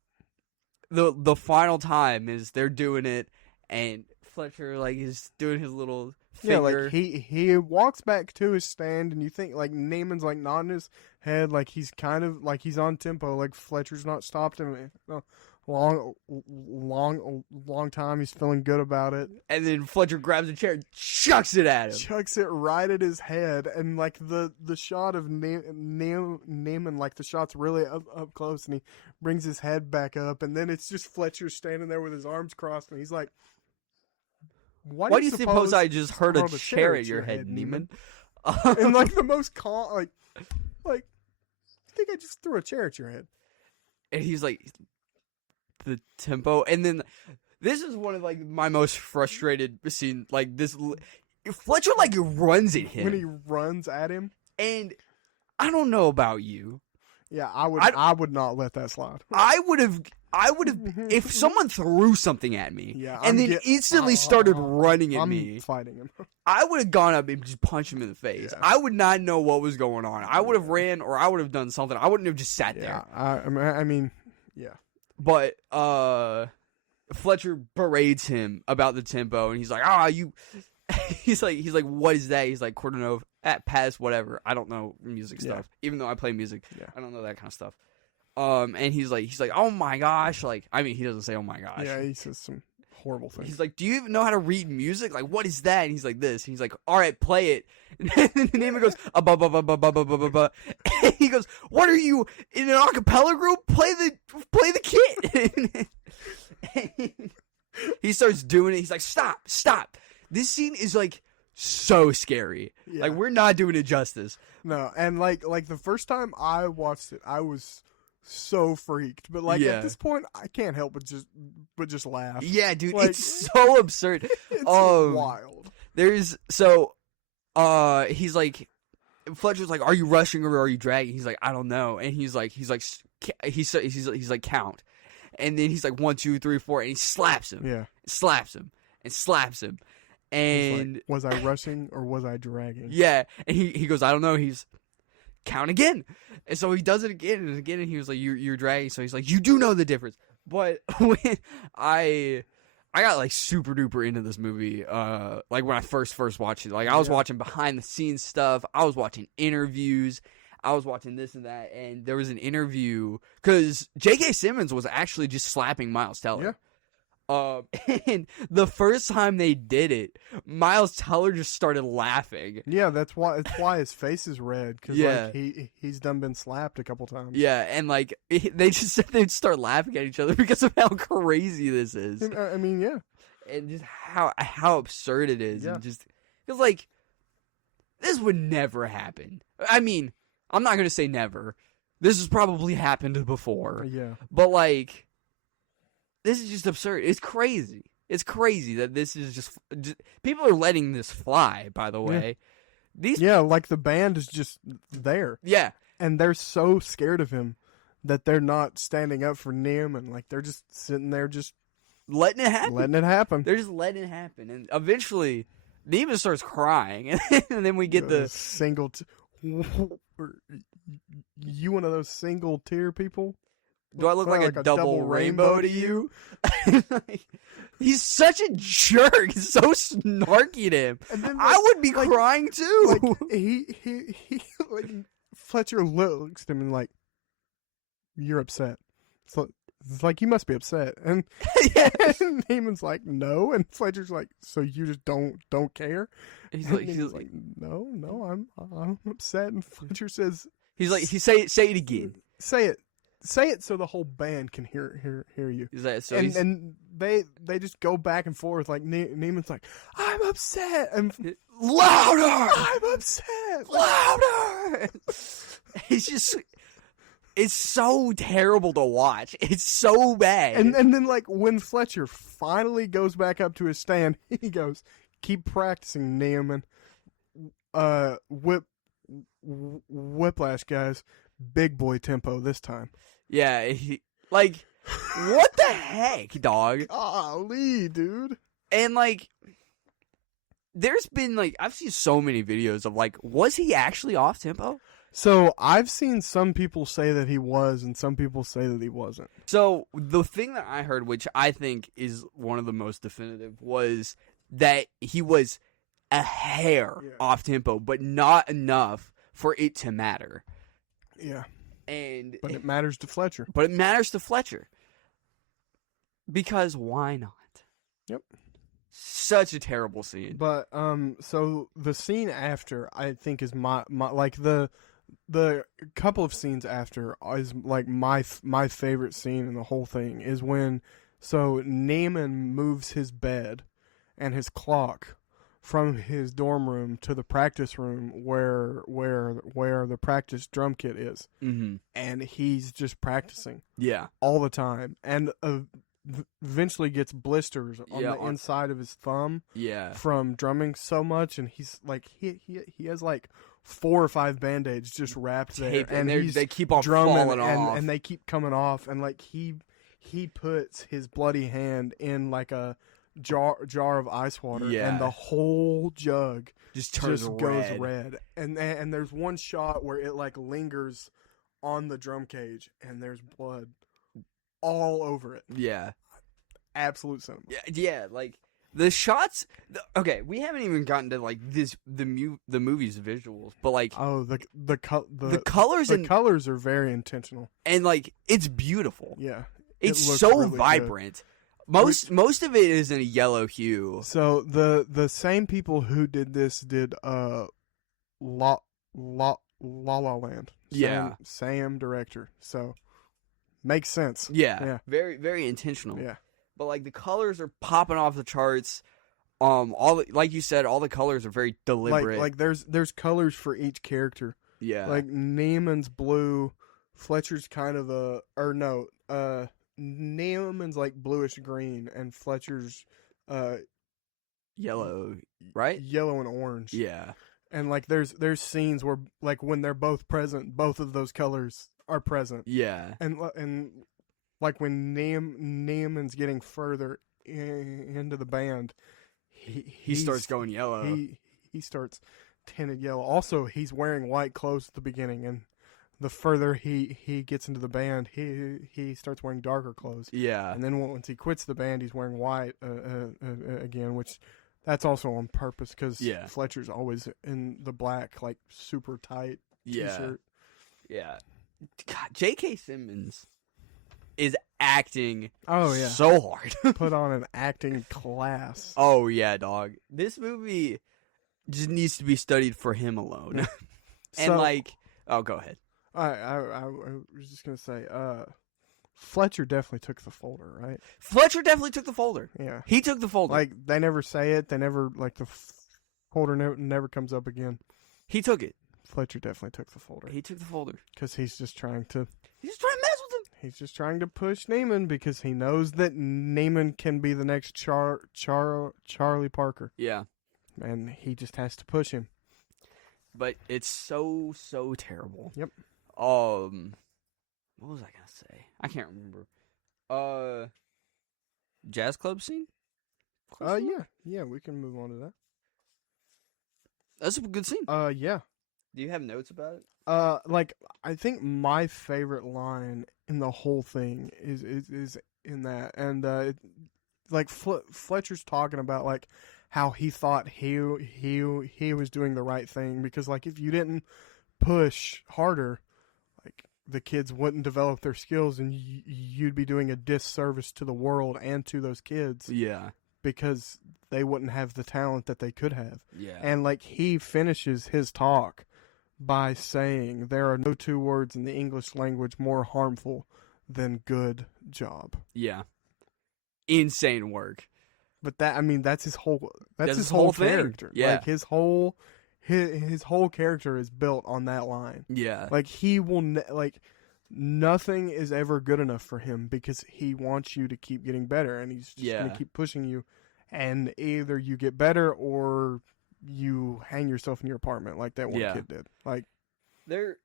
the final time is they're doing it, and Fletcher like is doing his little finger. Yeah, like he walks back to his stand, and you think like Neiman's like nodding his head, like he's kind of like he's on tempo, like Fletcher's not stopped him. Long time. He's feeling good about it. And then Fletcher grabs a chair and chucks it at him. Chucks it right at his head. And like the shot of Neiman, like the shot's really up close, and he brings his head back up, and then it's just Fletcher standing there with his arms crossed, and he's like, Why do you suppose I just heard a chair at your head, Neiman? And like the most calm, like, I think I just threw a chair at your head. And he's like, the tempo, and then this is one of like my most frustrated scene. Like this, Fletcher like runs at him when he runs at him, and I don't know about you. Yeah, I would not let that slide. I would have if someone threw something at me and then instantly started running at me. I'm fighting him. I would have gone up and just punched him in the face. Yeah. I would not know what was going on. I would have ran or I would have done something. I wouldn't have just sat there. I mean, yeah. But Fletcher berates him about the tempo, and he's like, you. He's like, what is that? He's like, Cordonov at pass whatever. I don't know music stuff, even though I play music. Yeah. I don't know that kind of stuff. And he's like, oh my gosh, like, I mean, he doesn't say oh my gosh. Yeah, he says some horrible things. He's like, do you even know how to read music? Like, what is that? And he's like this. And he's like, all right, play it. And then Neiman goes, and he goes, what are you in an acapella group? Play the kit. He starts doing it. He's like, stop. This scene is like so scary. Yeah. Like, we're not doing it justice. No, and like the first time I watched it, I was so freaked. But like at this point, I can't help but just laugh. Yeah, dude, like, it's so absurd. It's wild. He's like, Fletcher's like, are you rushing or are you dragging? He's like, I don't know. And he's like, count. And then he's like 1, 2, 3, 4, and he slaps him. Yeah, slaps him. And like, was I rushing or was I dragging? Yeah, and he goes, I don't know. He's count again, and so he does it again and again. And he was like, you're dragging. So he's like, you do know the difference. But when I got like super duper into this movie, like when I first watched it, like I was watching behind the scenes stuff. I was watching interviews. I was watching this and that, and there was an interview because J.K. Simmons was actually just slapping Miles Teller. Yeah. And the first time they did it, Miles Teller just started laughing. Yeah, that's why his face is red, because like he's done been slapped a couple times. Yeah, and like they'd start laughing at each other because of how crazy this is. I mean, yeah, and just how absurd it is. Yeah. And just because like this would never happen. I mean, I'm not gonna say never. This has probably happened before. Yeah, but like. This is just absurd. It's crazy. It's crazy that this is just people are letting this fly, by the way. Like the band is just there. Yeah. And they're so scared of him that they're not standing up for Neiman. Like they're just sitting there just letting it happen. They're just letting it happen. And eventually Neiman starts crying and then we get the single you one of those single tear people? Do I look like a double rainbow to you? He's such a jerk. He's so snarky to him. And then, I would be crying too. Like, he like Fletcher looks at him and like, you're upset. So it's like, you must be upset. And, and Neiman's like, no. And Fletcher's like, so you just don't care? He's like, no, I'm upset. And Fletcher says, say it again. Say it so the whole band can hear you. Is that so? And they just go back and forth. Like Neiman's like, I'm upset, and louder. I'm upset, louder. It's so terrible to watch. It's so bad. And then like when Fletcher finally goes back up to his stand, he goes, keep practicing, Neiman. Whiplash, guys. Big boy tempo this time. Yeah, what the heck, dog? Golly, dude. And like, there's been like, I've seen so many videos of like, was he actually off tempo? So I've seen some people say that he was, and some people say that he wasn't. So the thing that I heard, which I think is one of the most definitive, was that he was a hair off tempo, but not enough for it to matter. Yeah. But it matters to Fletcher. Because why not? Yep. Such a terrible scene. But so the scene after, I think, is my like the couple of scenes after is like my favorite scene in the whole thing is when Neiman moves his bed and his clock from his dorm room to the practice room where the practice drum kit is. Mm-hmm. And he's just practicing Yeah. all the time, and eventually gets blisters on the inside of his thumb. Yeah. From drumming so much, and he's like he has like 4 or 5 band-aids just wrapped there, and they keep on drumming falling off, and they keep coming off, and like he puts his bloody hand in like a jar of ice water, and the whole jug just goes red. And there's one shot where it like lingers on the drum cage, and there's blood all over it. Yeah. Absolute cinema. Yeah, like the shots. Okay, we haven't even gotten to like the movie's visuals, but like the colors colors are very intentional, and like it's beautiful. Yeah, it's so really vibrant. Good. Most of it is in a yellow hue. So the same people who did this did La La Land. Same director. So makes sense. Yeah. Very very intentional. Yeah. But like the colors are popping off the charts. Like you said, all the colors are very deliberate. Like there's colors for each character. Yeah. Like Neiman's blue, Fletcher's kind of Neiman's like bluish green, and Fletcher's yellow, right? Yellow and orange. Yeah. And like there's scenes where like when they're both present, both of those colors are present. Yeah. And like when Neiman's getting further into the band, he starts going yellow. He starts tinted yellow. Also, he's wearing white clothes at the beginning, and the further he gets into the band, he starts wearing darker clothes. Yeah. And then once he quits the band, he's wearing white again, which that's also on purpose because Fletcher's always in the black, like super tight t-shirt. Yeah. God, J.K. Simmons is acting so hard. Put on an acting class. Oh, yeah, dog. This movie just needs to be studied for him alone. And go ahead. I was just going to say, Fletcher definitely took the folder, right? Fletcher definitely took the folder. Yeah. He took the folder. Like, they never say it. They never, like, the folder never comes up again. He took it. Fletcher definitely took the folder. He took the folder. Because he's just trying to... He's trying to mess with him. He's just trying to push Neiman because he knows that Neiman can be the next Charlie Parker. Yeah. And he just has to push him. But it's so terrible. Yep. What was I gonna say? I can't remember. Jazz club scene? Yeah, we can move on to that. That's a good scene. Yeah. Do you have notes about it? Like I think my favorite line in the whole thing is in that, and like Fletcher's talking about like how he thought he was doing the right thing because like if you didn't push harder, like the kids wouldn't develop their skills, and you'd be doing a disservice to the world and to those kids. Yeah, because they wouldn't have the talent that they could have. Yeah, and like he finishes his talk by saying there are no two words in the English language more harmful than good job. Yeah. Insane work. But that's his whole his whole character. Thing. Yeah. Like his whole character is built on that line. Yeah. Like he will nothing is ever good enough for him because he wants you to keep getting better, and he's just going to keep pushing you, and either you get better or you hang yourself in your apartment like that one kid did. Like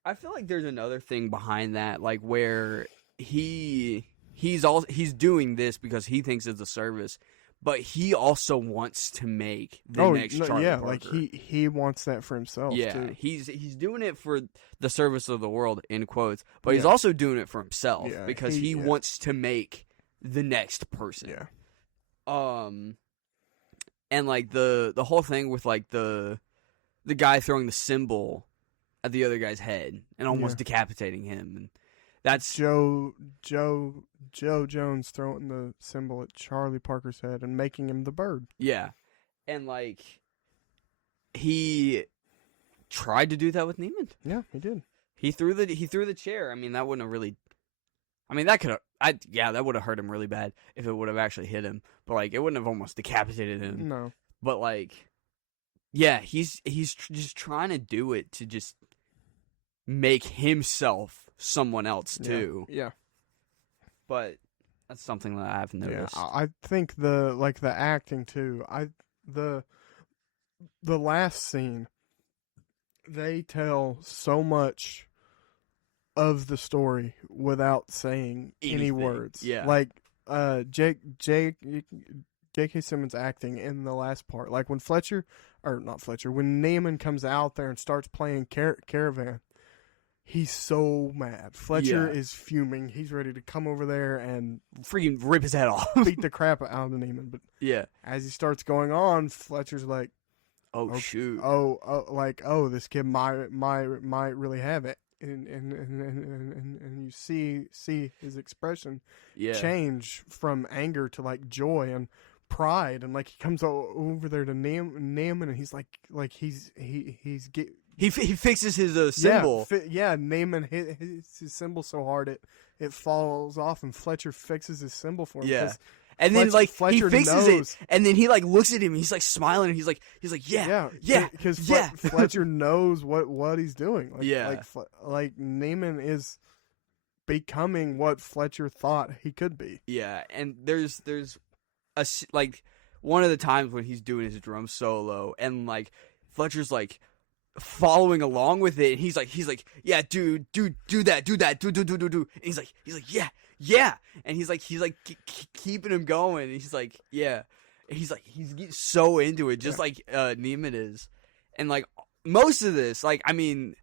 I feel like there's another thing behind that, like where he's doing this because he thinks it's a service, but he also wants to make the next Charlie Parker. Like he wants that for himself. Yeah, too. he's doing it for the service of the world in quotes, but he's also doing it for himself because he wants to make the next person. Yeah. And like the whole thing with like the guy throwing the cymbal at the other guy's head and almost decapitating him, and that's Joe Jones throwing the cymbal at Charlie Parker's head and making him the bird. Yeah, and like he tried to do that with Neiman. Yeah, he did. He threw the chair. I mean, that wouldn't have really. I mean, that could have. That would have hurt him really bad if it would have actually hit him. but like it wouldn't have almost decapitated him. No. But like, yeah, he's just trying to do it to just make himself someone else too. Yeah. But that's something that I've noticed. Yeah, I think the acting too. The last scene, they tell so much of the story without saying any Anything. words. Yeah. Like J.K. Simmons acting in the last part. Like when when Neiman comes out there and starts playing Caravan, he's so mad. Fletcher is fuming. He's ready to come over there and freaking rip his head off. beat the crap out of Neiman. But yeah, as he starts going on, Fletcher's like, "Oh shoot! This kid might really have it." And you see his expression change from anger to like joy and pride, and like he comes over there to Neiman, and he's like he fixes his symbol. Neiman hits his symbol so hard it falls off, and Fletcher fixes his symbol for him. Yeah. And then like Fletcher he fixes knows. it, and then he like looks at him, and he's like smiling, and he's like because Fletcher knows what he's doing. Like Neiman is becoming what Fletcher thought he could be. Yeah, and there's a like one of the times when he's doing his drum solo, and like Fletcher's like following along with it, and he's like yeah, dude, do that. And he's like yeah, and he's keeping him going, and he's like yeah, and he's getting so into it, just like Neiman is, and like most of this, like I mean,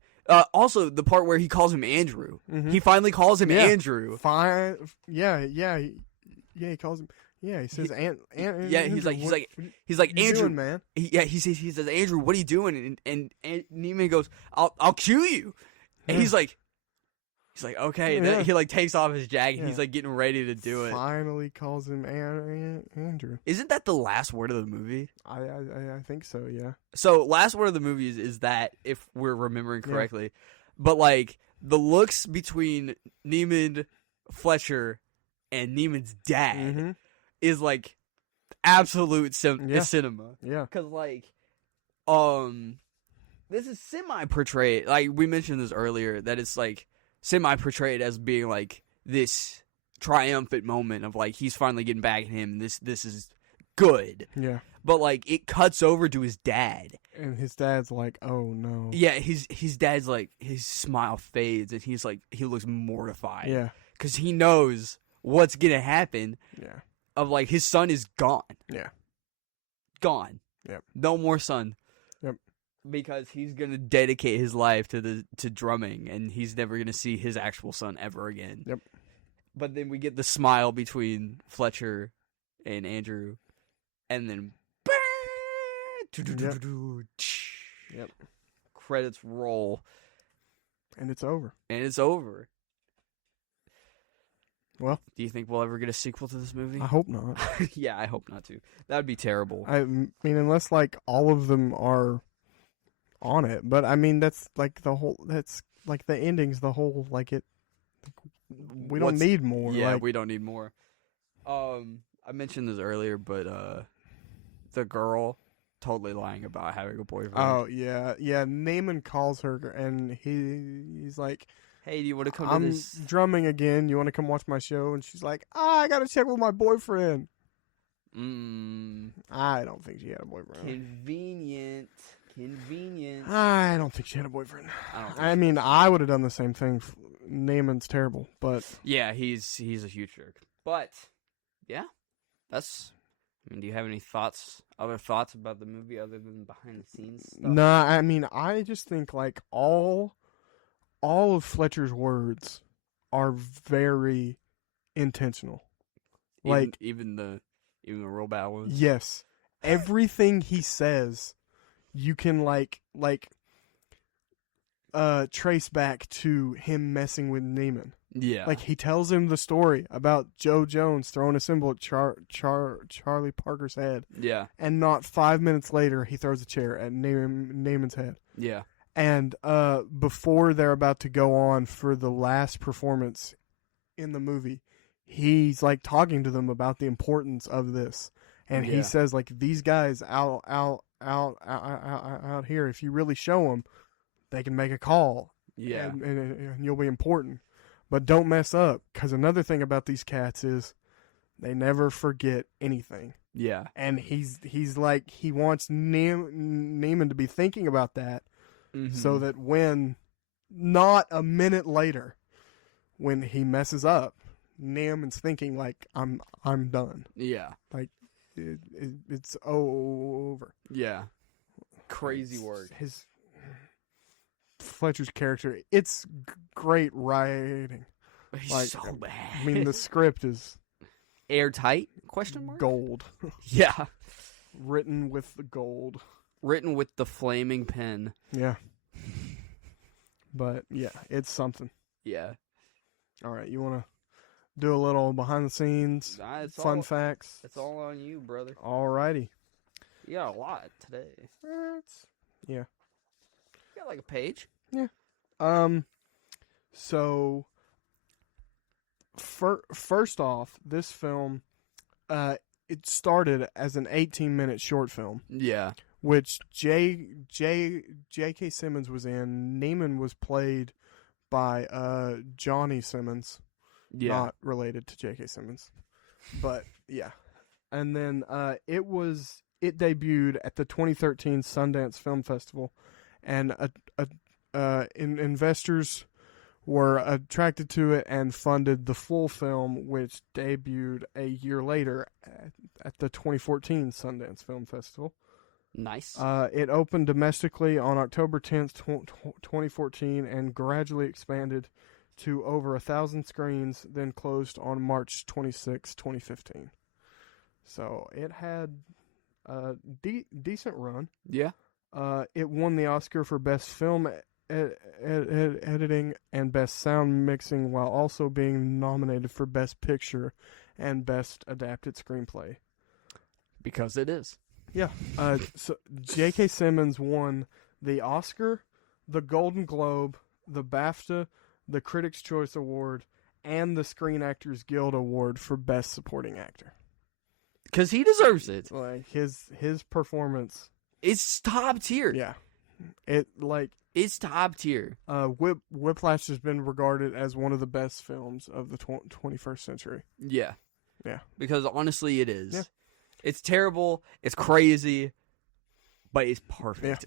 also the part where he calls him Andrew, he finally calls him Andrew. Fine, he calls him. Yeah, he says, he's like Andrew, doing, man. He says, Andrew, what are you doing? And Neiman goes, I'll kill you. And he's like, okay. And then he like takes off his jacket. And he's like getting ready to do it. Finally calls him Andrew. Isn't that the last word of the movie? I think so. Yeah. So last word of the movie is that, if we're remembering correctly, but like the looks between Neiman, Fletcher, and Neiman's dad. Is like absolute cinema. Yeah. Because like, this is semi-portrayed. Like we mentioned this earlier, that it's like semi-portrayed as being like this triumphant moment of like he's finally getting back at him. This is good. Yeah. But like it cuts over to his dad, and his dad's like, "Oh no." Yeah. His dad's like, his smile fades, and he's like, he looks mortified. Yeah. Because he knows what's gonna happen. Yeah. Of like his son is gone. Yeah. Gone. Yep. No more son. Yep. Because he's gonna dedicate his life to drumming, and he's never gonna see his actual son ever again. Yep. But then we get the smile between Fletcher and Andrew, and then Yep. Credits roll. And it's over. Well, do you think we'll ever get a sequel to this movie? I hope not. Yeah, I hope not too. That would be terrible. I mean, unless like all of them are on it. But I mean, that's like the whole. That's like the ending's the whole. Like it. We don't need more. Yeah, we don't need more. I mentioned this earlier, but the girl totally lying about having a boyfriend. Oh yeah. Neiman calls her, and he's like, "Hey, do you want to come I'm to this? drumming again. You want to come watch my show?" And she's like, I got to check with my boyfriend. I don't think she had a boyfriend. Convenient. I don't think she had a boyfriend. I mean, I would have done the same thing. Neiman's terrible, but yeah, he's a huge jerk. But yeah, that's. I mean, do you have any other thoughts about the movie other than behind the scenes stuff? Nah, I mean, I just think like all of Fletcher's words are very intentional. Like even the real bad ones. Yes, everything he says, you can trace back to him messing with Neiman. Yeah, like he tells him the story about Joe Jones throwing a cymbal at Charlie Parker's head. Yeah, and not 5 minutes later, he throws a chair at Neiman's head. Yeah. And before they're about to go on for the last performance in the movie, he's like talking to them about the importance of this, and he Yeah. says like these guys out here, if you really show them, they can make a call, Yeah. and you'll be important, but don't mess up, because another thing about these cats is they never forget anything. Yeah. And he's like, he wants Neiman to be thinking about that, so that when, not a minute later, when he messes up, Neiman's thinking like, I'm done. Yeah. Like, it's over. Yeah. Crazy work. His Fletcher's character, it's great writing. He's Like, so bad. I mean, the script is Airtight? Question mark? gold. Yeah. Written with the gold. Written with the flaming pen. Yeah. But, yeah, it's something. Yeah. All right, you want to do a little behind the scenes, fun facts? It's all on you, brother. All righty. You got a lot today. Yeah. You got like a page. So, first off, this film, it started as an 18-minute short film, Yeah. which J.K. Simmons was in. Neiman was played by Johnny Simmons, Yeah. not related to J.K. Simmons, but yeah. And then it debuted at the 2013 Sundance Film Festival, and investors were attracted to it and funded the full film, which debuted a year later at the 2014 Sundance Film Festival. Nice. It opened domestically on October 10th, 2014, and gradually expanded to over 1,000 screens, then closed on March 26, 2015. So it had a decent run. Yeah. It won the Oscar for Best Film Editing and Best Sound Mixing, while also being nominated for Best Picture and Best Adapted Screenplay. Because it is. Yeah. So J.K. Simmons won the Oscar, the Golden Globe, the BAFTA, the Critics' Choice Award, and the Screen Actors Guild Award for Best Supporting Actor. Because he deserves it. Like his performance, It's top tier. yeah. It's top tier. Whiplash has been regarded as one of the best films of the 21st century. Yeah. Yeah. Because honestly, it is. Yeah. It's terrible. It's crazy. But it's perfect.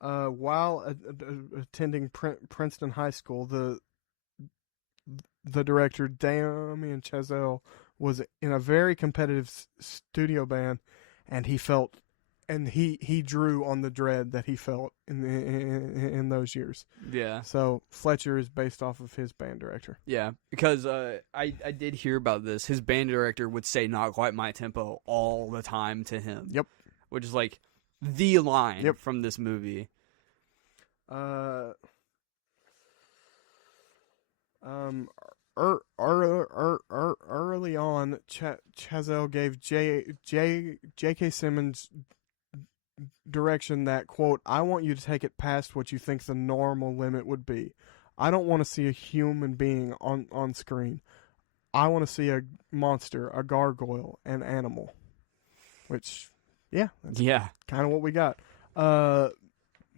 Yeah. While attending Princeton High School, the director Damien Chazelle was in a very competitive studio band, and he drew on the dread that he felt in those years. Yeah. So Fletcher is based off of his band director. Yeah. Because I did hear about this. His band director would say "not quite my tempo" all the time to him. Yep. Which is like the line Yep. from this movie. Early on, Chazelle gave J.K. Simmons direction that, quote, "I want you to take it past what you think the normal limit would be. I don't want to see a human being on screen. I want to see a monster, a gargoyle, an animal." Which, yeah, that's Yeah. kind of what we got.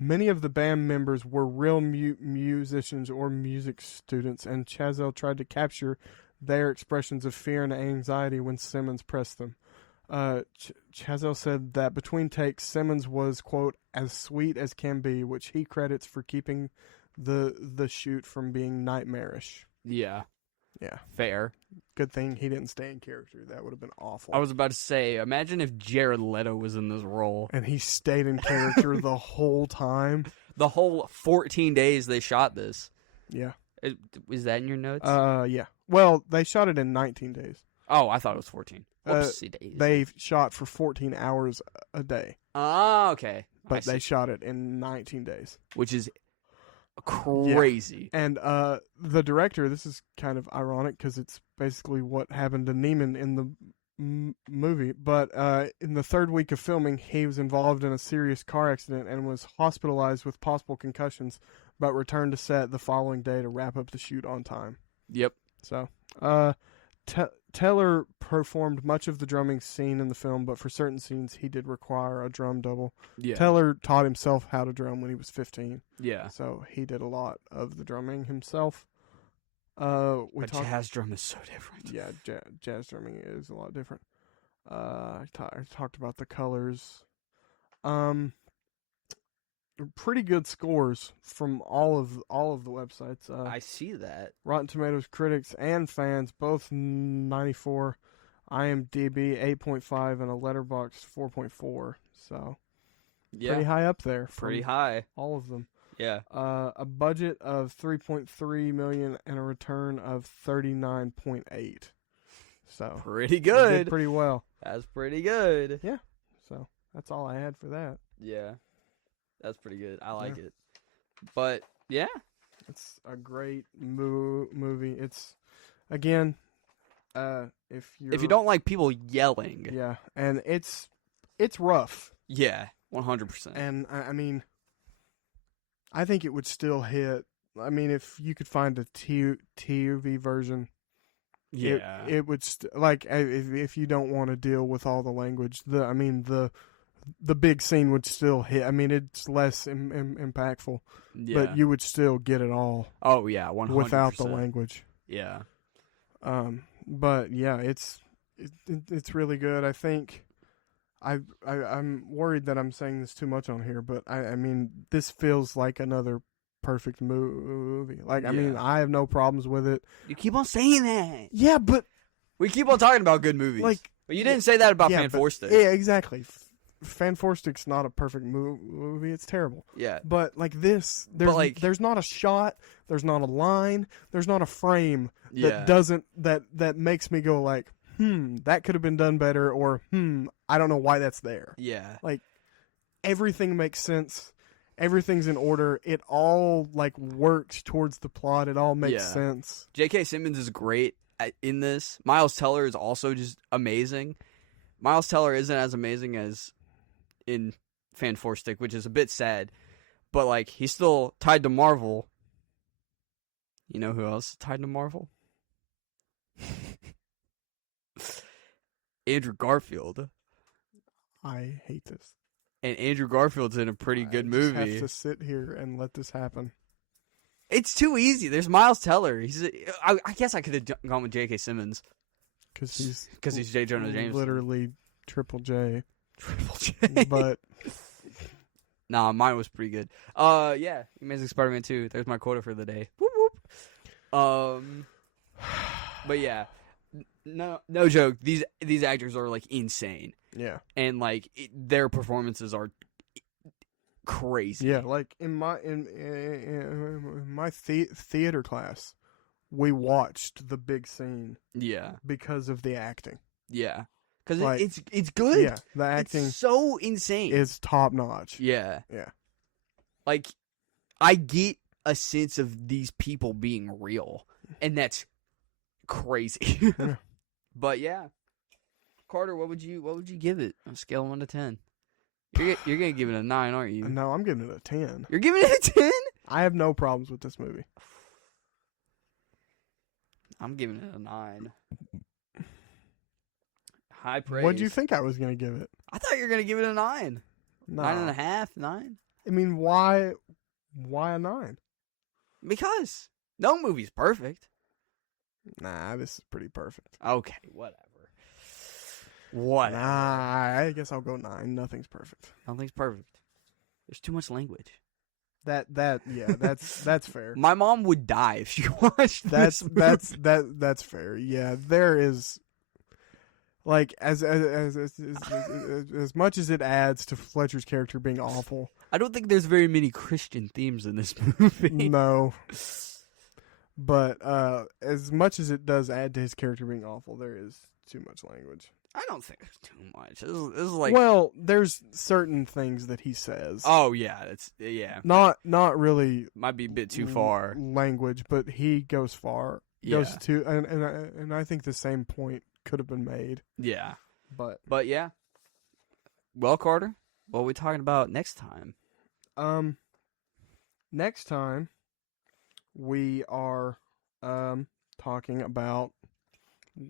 Many of the band members were real musicians or music students, and Chazelle tried to capture their expressions of fear and anxiety when Simmons pressed them. Chazelle said that between takes, Simmons was, quote, "as sweet as can be," which he credits for keeping the shoot from being nightmarish. Yeah. Yeah. Fair. Good thing he didn't stay in character. That would have been awful. I was about to say, imagine if Jared Leto was in this role. And he stayed in character the whole time. The whole 14 days they shot this. Yeah. Was that in your notes? Yeah. Well, they shot it in 19 days. Oh, I thought it was 14. Whoopsie days. They shot for 14 hours a day. Oh, okay. But they shot it in 19 days. Which is crazy. Yeah. And the director, this is kind of ironic because it's basically what happened to Neiman in the movie. But in the third week of filming, he was involved in a serious car accident and was hospitalized with possible concussions, but returned to set the following day to wrap up the shoot on time. Yep. So, Teller performed much of the drumming scene in the film, but for certain scenes he did require a drum double. Yeah. Teller taught himself how to drum when he was 15. Yeah. So he did a lot of the drumming himself. Jazz drum is so different. Yeah, jazz drumming is a lot different. I talked about the colors. Pretty good scores from all of the websites. I see that. Rotten Tomatoes critics and fans both 94, IMDb 8.5, and a Letterboxd 4.4. So pretty high up there. Pretty high. All of them. Yeah. A budget of $3.3 million and a return of 39.8. So pretty good. Did pretty well. That's pretty good. Yeah. So that's all I had for that. Yeah. That's pretty good. I like it. But yeah, it's a great movie. It's again, if you don't like people yelling, yeah, and it's rough. Yeah, 100%. And I mean, I think it would still hit. I mean, if you could find a TV version, yeah, it would like if you don't want to deal with all the language. The big scene would still hit. I mean, it's less impactful, but you would still get it all. Oh yeah, 100% without the language. Yeah. But yeah, it's really good. I think I'm worried that I'm saying this too much on here, but I mean, this feels like another perfect movie. Like, I mean, I have no problems with it. You keep on saying that. Yeah, but we keep on talking about good movies. Like, but you didn't say that about Fan Forstick. Yeah, exactly. Fan Forstick's not a perfect movie. It's terrible. Yeah. But like this, there's not a shot, there's not a line, there's not a frame that makes me go like, that could have been done better, or I don't know why that's there. Yeah. Like, everything makes sense. Everything's in order. It all like works towards the plot. It all makes sense. J.K. Simmons is great in this. Miles Teller is also just amazing. Miles Teller isn't as amazing as in Fan Forstick, which is a bit sad, but like he's still tied to Marvel. You know who else is tied to Marvel? Andrew Garfield. I hate this. And Andrew Garfield's in a pretty good movie. I just have to sit here and let this happen. It's too easy. There's Miles Teller. I guess I could have gone with J.K. Simmons. Because he's J. Jonah Jameson. Literally Triple J. Triple J. But nah, mine was pretty good. Yeah, Amazing Spider-Man 2. There's my quota for the day. Whoop whoop. But yeah, no joke. These actors are like insane. Yeah, and like their performances are crazy. Yeah, like in my theater class, we watched the big scene. Yeah, because of the acting. Yeah, because like, it's good. Yeah, the acting it's so insane. Is top notch. Yeah, yeah. Like, I get a sense of these people being real, and that's crazy. Yeah. But yeah, Carter, what would you give it on a scale of 1 to 10? You're gonna give it a 9, aren't you? No, I'm giving it a 10. You're giving it a 10? I have no problems with this movie. I'm giving it a 9. High praise. What do you think I was gonna give it? I thought you were gonna give it a 9. No. 9.5, 9. I mean, why a 9? Because no movie's perfect. Nah, this is pretty perfect. Okay, whatever. Nah, I guess I'll go 9. Nothing's perfect. Nothing's perfect. There's too much language. Yeah, that's fair. My mom would die if she watched this movie. That's fair. Yeah, there is, like, as much as it adds to Fletcher's character being awful. I don't think there's very many Christian themes in this movie. No. But as much as it does add to his character being awful, there is too much language. I don't think there's too much. This is like, well, there's certain things that he says. Oh yeah, Not really. Might be a bit too far language, but he goes far. Yeah. Goes to and I think the same point could have been made. Yeah. But yeah. Well, Carter, what are we talking about next time? Next time we are talking about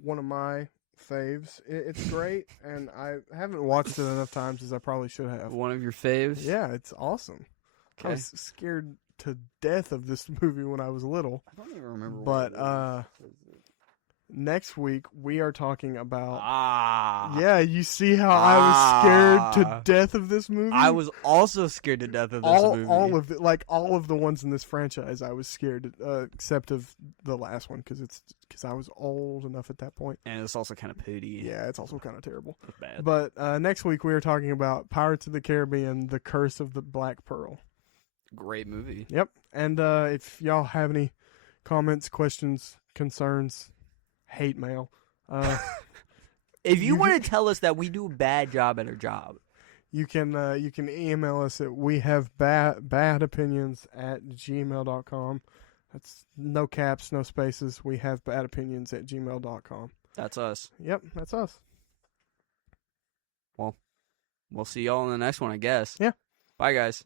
one of my faves. It's great, and I haven't watched it enough times as I probably should have. One of your faves? Yeah, it's awesome. Okay. I was scared to death of this movie when I was little. I don't even remember. But next week we are talking about. Yeah, you see how I was scared to death of this movie? I was also scared to death of this movie. All of the ones in this franchise, I was scared, except of the last one because I was old enough at that point. And it's also kind of pooty. Yeah, it's also kind of terrible. It's bad. But next week we are talking about Pirates of the Caribbean: The Curse of the Black Pearl. Great movie. Yep. And if y'all have any comments, questions, concerns, hate mail, if you want to tell us that we do a bad job at our job, you can email us at wehavebadopinions@gmail.com. That's no caps, no spaces. wehavebadopinions@gmail.com. That's us. Yep, that's us. Well, we'll see y'all in the next one, I guess. Yeah. Bye, guys.